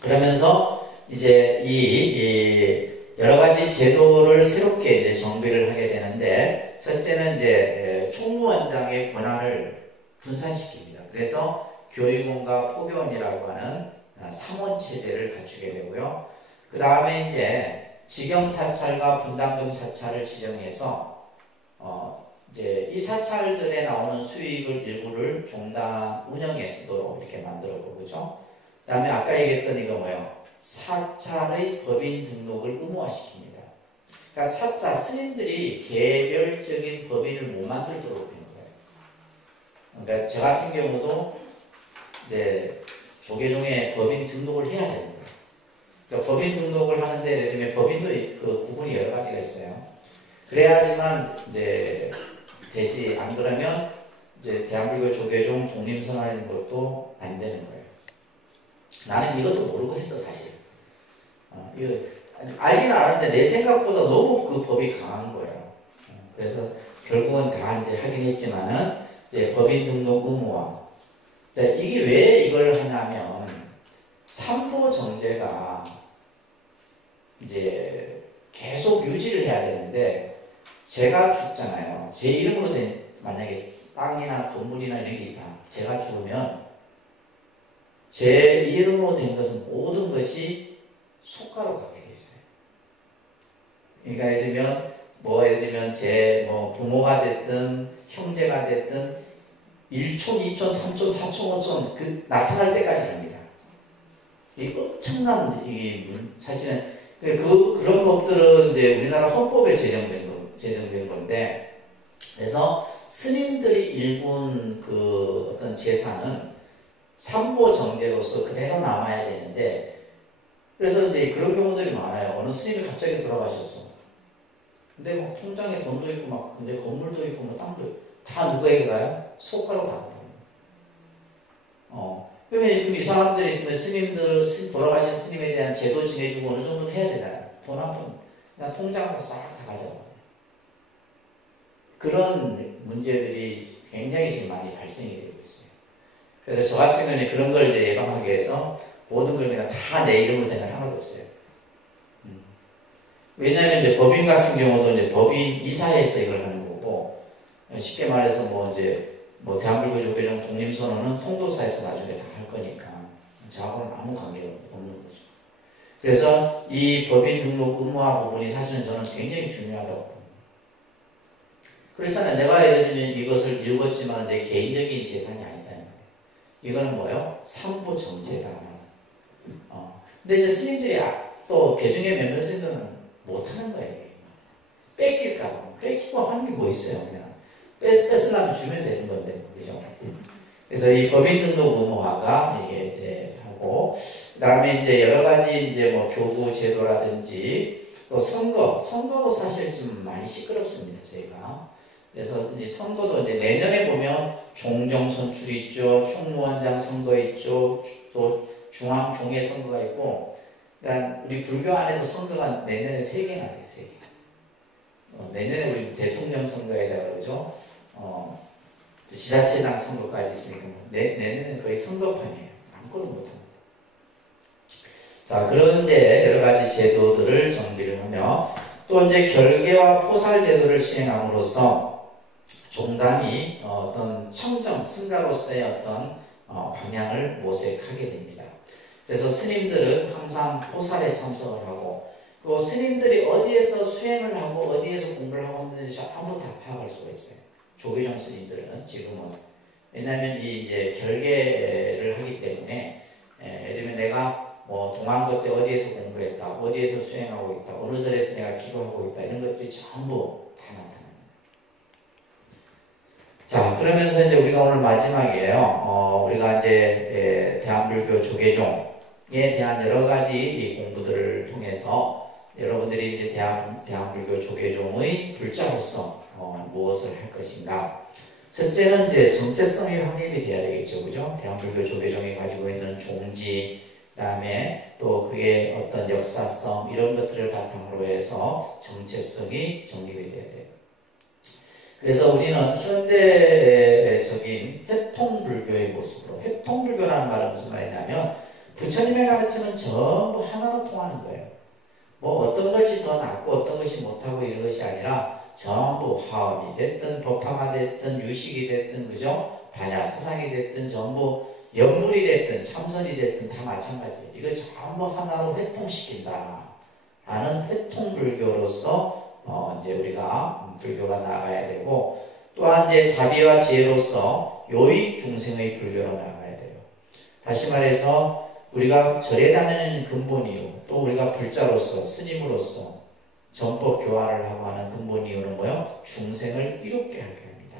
그러면서 이제 이 여러 가지 제도를 새롭게 이제 정비를 하게 되는데, 첫째는 이제 총무원장의 권한을 분산시킵니다. 그래서 교육원과 포교원이라고 하는 3원 체제를 갖추게 되고요. 그 다음에 이제 직영사찰과 분담금 사찰을 지정해서 이제 이 사찰들에 나오는 수익을 일부를 종단 운영에 쓰도록 이렇게 만들었고, 그죠? 그 다음에 아까 얘기했던 이거 뭐예요? 사찰의 법인 등록을 의무화시킵니다. 그러니까 사찰, 스님들이 개별적인 법인을 못 만들도록 하는 거예요. 그러니까 저 같은 경우도 이제 조계종에 법인 등록을 해야 되는 거예요. 그러니까 법인 등록을 하는데 예를 들면 법인도 그 구분이 여러 가지가 있어요. 그래야지만 이제 되지, 안 그러면 이제 대한민국 조계종 독립선언인 것도 안 되는 거예요. 나는 이것도 모르고 했어, 사실. 이거 알긴 알았는데 내 생각보다 너무 그 법이 강한 거예요. 그래서 결국은 다 이제 하긴 했지만은 이제 법인 등록 의무화. 자, 이게 왜 이걸 하냐면 삼보 정제가 이제 계속 유지를 해야 되는데, 제가 죽잖아요. 제 이름으로 된 만약에 땅이나 건물이나 이런 게 있다. 제가 죽으면 제 이름으로 된 것은 모든 것이 속가로 가게 돼 있어요. 그러니까 예를 들면 제 부모가 됐든 형제가 됐든 1촌, 2촌, 3촌, 4촌, 5촌 그 나타날 때까지 갑니다. 이 엄청난 사실은 그런 법들은 이제 우리나라 헌법에 제정된 건데, 그래서 스님들이 일군 그 어떤 재산은 삼보 정제로서 그대로 남아야 되는데, 그래서 이제 그런 경우들이 많아요. 어느 스님이 갑자기 돌아가셨어. 근데 막 통장에 돈도 있고 막 근데 건물도 있고 뭐 땅도 있고, 다 누구에게 가요? 속가로 가는 거예요. 그러면 이 사람들이 스님들 돌아가신 스님에 대한 제도 지내주고 어느 정도는 해야 되잖아요. 돈 한 푼 그냥 통장으로 싹 다 가져가요. 그런 문제들이 굉장히 지금 많이 발생이 되고 있어요. 그래서 저 같은 경우는 그런 걸 이제 예방하기 위해서 모든 걸 그냥 다 내 이름으로 된 건 하나도 없어요. 왜냐하면 이제 법인 같은 경우도 이제 법인 이사에서 이걸 하는 거고, 쉽게 말해서 대한민국 조계종 독립선언은 통도사에서 나중에 다 할 거니까 저하고는 아무 관계가 없는 거죠. 그래서 이 법인 등록 의무화 부분이 사실은 저는 굉장히 중요하다고 봅니다. 그렇잖아요. 내가 예를 들면 이것을 읽었지만 내 개인적인 재산이 아니다. 이거는 뭐예요? 삼보 정제다. 근데 이제 스님들이 또 개중에 몇몇 스님들은 못하는 거예요. 뺏길까? 뺏기고 하는 게 뭐 있어요? 그냥 뺏으려면 주면 되는 건데, 그죠? 그래서 이 법인 등록 의무화가 이게 이제 하고, 그 다음에 이제 여러 가지 이제 교구 제도라든지 또 선거도 사실 좀 많이 시끄럽습니다, 저희가. 그래서 이제 선거도 이제 내년에 보면 종정 선출이 있죠, 총무원장 선거 있죠, 또 중앙 종회 선거가 있고, 그러니까 우리 불교 안에도 선거가 내년에 3개나 돼요, 3개. 내년에 우리 대통령 선거에다가 그러죠. 지자체장 선거까지 있으니까 내년에는 거의 선거판이에요. 아무것도 못합니다. 자, 그런데 여러 가지 제도들을 정비를 하며 또 이제 결계와 포살 제도를 시행함으로써 종단이 어떤 청정, 승가로서의 어떤 방향을 모색하게 됩니다. 그래서 스님들은 항상 포살에 참석을 하고, 그 스님들이 어디에서 수행을 하고 어디에서 공부를 하고 있는지 전부 다 파악할 수가 있어요. 조계종 스님들은 지금은. 왜냐하면 이제 결계를 하기 때문에, 예를 들면 내가 동안거 때 어디에서 공부했다, 어디에서 수행하고 있다, 어느 절에서 내가 기도하고 있다, 이런 것들이 전부 다 나타납니다. 자, 그러면서 이제 우리가 오늘 마지막이에요. 우리가 이제 대한불교 조계종에 대한 여러 가지 이 공부들을 통해서 여러분들이 이제 대한불교 조계종의 불자로서 무엇을 할 것인가. 첫째는 이제 정체성이 확립이 돼야 되겠죠, 그죠? 대한불교 조계종이 가지고 있는 종지, 그다음에 또 그게 어떤 역사성 이런 것들을 바탕으로 해서 정체성이 정립이 돼야 돼요. 그래서 우리는 현대적인 회통불교의 모습으로, 회통불교라는 말은 무슨 말이냐면 부처님의 가르침은 전부 하나로 통하는 거예요. 뭐 어떤 것이 더 낫고 어떤 것이 못하고 이런 것이 아니라 전부 화엄이 됐든 법화가 됐든 유식이 됐든 그죠? 반야 사상이 됐든 전부 연물이 됐든 참선이 됐든 다 마찬가지예요. 이걸 전부 하나로 회통시킨다 라는 회통불교로서 이제 우리가 불교가 나가야 되고, 또한 이제 자비와 지혜로서 요익 중생의 불교로 나가야 돼요. 다시 말해서 우리가 절에 다니는 근본 이유, 또 우리가 불자로서 스님으로서 정법 교화를 하고 하는 근본 이유는 뭐요? 중생을 이롭게 하게 합니다.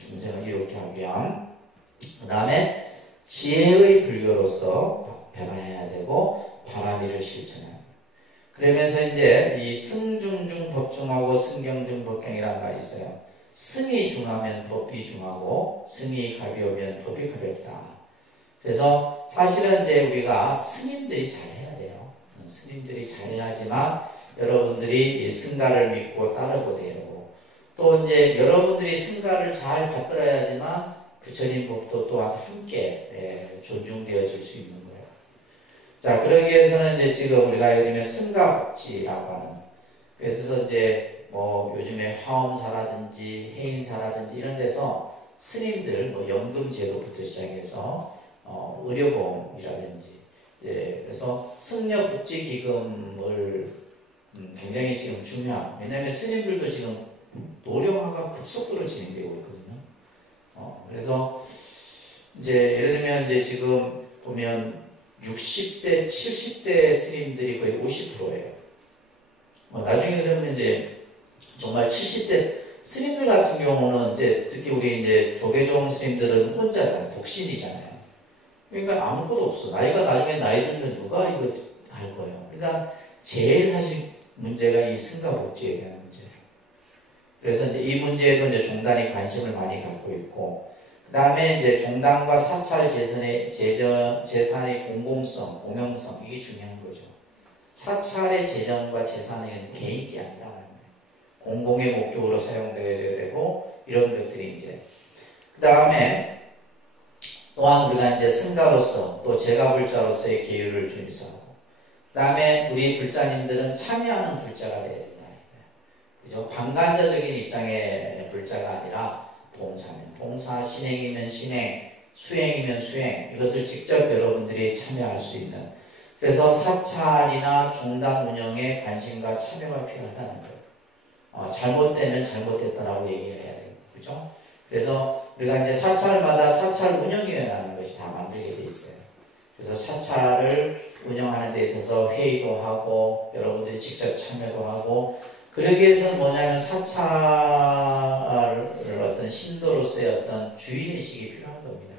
중생을 이롭게 하기 위한. 그 다음에 지혜의 불교로서 변화해야 되고 바라미를 실천해야 합니다. 그러면서 이제 이 승중중 법중하고 승경중 법경이라는 말이 있어요. 승이 중하면 법이 중하고 승이 가벼우면 법이 가볍다. 그래서 사실은 이제 우리가 스님들이 잘해야 돼요. 스님들이 잘해야지만 여러분들이 이 승가를 믿고 따르고 되고, 또 이제 여러분들이 승가를 잘 받들어야지만 부처님 법도 또한 함께 존중되어 줄 수 있는 거예요. 자, 그러기 위해서는 이제 지금 우리가 예를 들면 승가복지라고 하는, 그래서 이제 뭐 요즘에 화엄사라든지 해인사라든지 이런 데서 스님들 뭐 연금제도부터 시작해서 의료보험이라든지, 그래서 승려복지기금을 굉장히 지금 중요한, 왜냐하면 스님들도 지금 노령화가 급속도로 진행되고 있거든요. 그래서 이제 예를 들면 이제 지금 보면 60대, 70대 스님들이 거의 50%예요. 나중에 그러면 이제 정말 70대 스님들 같은 경우는 이제 특히 우리 이제 조계종 스님들은 혼자잖아요. 독신이잖아요. 그러니까 아무것도 없어. 나이가 나중에 나이 들면 누가 이거 할 거예요. 그러니까 제일 사실 문제가 이 승가복지에 대한 문제예요. 그래서 이제 이 문제에도 이제 종단이 관심을 많이 갖고 있고, 그 다음에 이제 종단과 사찰 재산의 공공성, 공영성, 이게 중요한 거죠. 사찰의 재정과 재산은 개인이 아니라 공공의 목적으로 사용되어야 되고, 이런 것들이 이제. 그 다음에 또한 우리가 이제 승가로서 또 제가불자로서의 계율을 준수하고, 그 다음에 우리 불자님들은 참여하는 불자가 되어야 된다. 그죠? 방관자적인 입장의 불자가 아니라 봉사면 봉사, 신행이면 신행, 수행이면 수행, 이것을 직접 여러분들이 참여할 수 있는, 그래서 사찰이나 종단 운영에 관심과 참여가 필요하다는 거예요. 잘못되면 잘못됐다라고 얘기를 해야 되고, 그죠? 그래서 우리가 이제 사찰마다 사찰 운영위원회라는 것이 다 만들게 돼 있어요. 그래서 사찰을 운영하는 데 있어서 회의도 하고 여러분들이 직접 참여도 하고, 그러기 위해서는 뭐냐면 사찰 어떤 신도로서의 어떤 주인의식이 필요한 겁니다.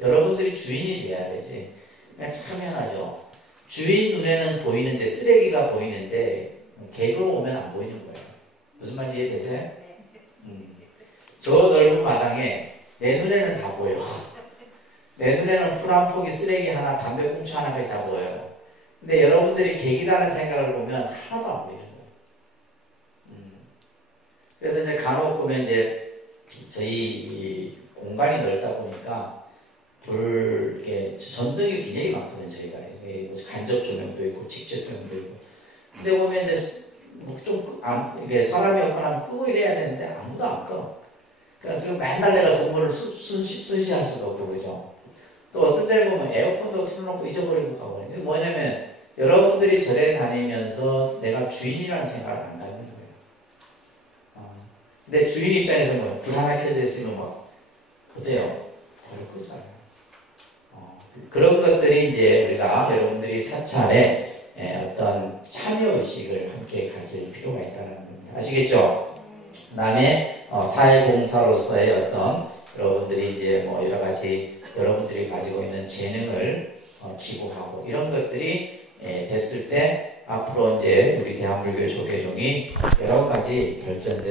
여러분들이 주인이 돼야 되지. 그냥 참 희한하죠. 주인 눈에는 보이는데, 쓰레기가 보이는데 개그로 오면 안 보이는 거예요. 무슨 말인지 이해되세요? 저 넓은 마당에 내 눈에는 다 보여. 내 눈에는 풀 한 포기, 쓰레기 하나, 담배꽁초 하나까지 다 보여요. 근데 여러분들이 개기다는 생각을 보면 하나도 안 보이는 거예요. 그래서 이제 간혹 보면 이제 저희 공간이 넓다 보니까 이렇게 전등이 굉장히 많거든요. 저희가 간접 조명도 있고 직접 조명도 있고. 근데 보면 이제 이게 사람이 없거나 끄고 이래야 되는데 아무도 안 꺼. 그러니까 맨날 내가 공부를 순시할 수가 없고, 그죠? 또 어떤 데 보면 에어컨도 틀어놓고 잊어버리고 가고. 이게 뭐냐면 여러분들이 절에 다니면서 내가 주인이라는 생각을 안 갖는 거예요. 근데 주인 입장에서 뭐 불 하나 켜져 있으면 막 어때요? 바로 끄잖아요. 그런 것들이 이제 우리가 여러분들이 사찰에 어떤 참여의식을 함께 가질 필요가 있다는 겁니다. 아시겠죠? 그 다음에 사회봉사로서의 어떤 여러분들이 이제 뭐 여러 가지 여러분들이 가지고 있는 재능을 기부하고 이런 것들이 됐을 때 앞으로 이제 우리 대한불교 조계종이 여러 가지 발전된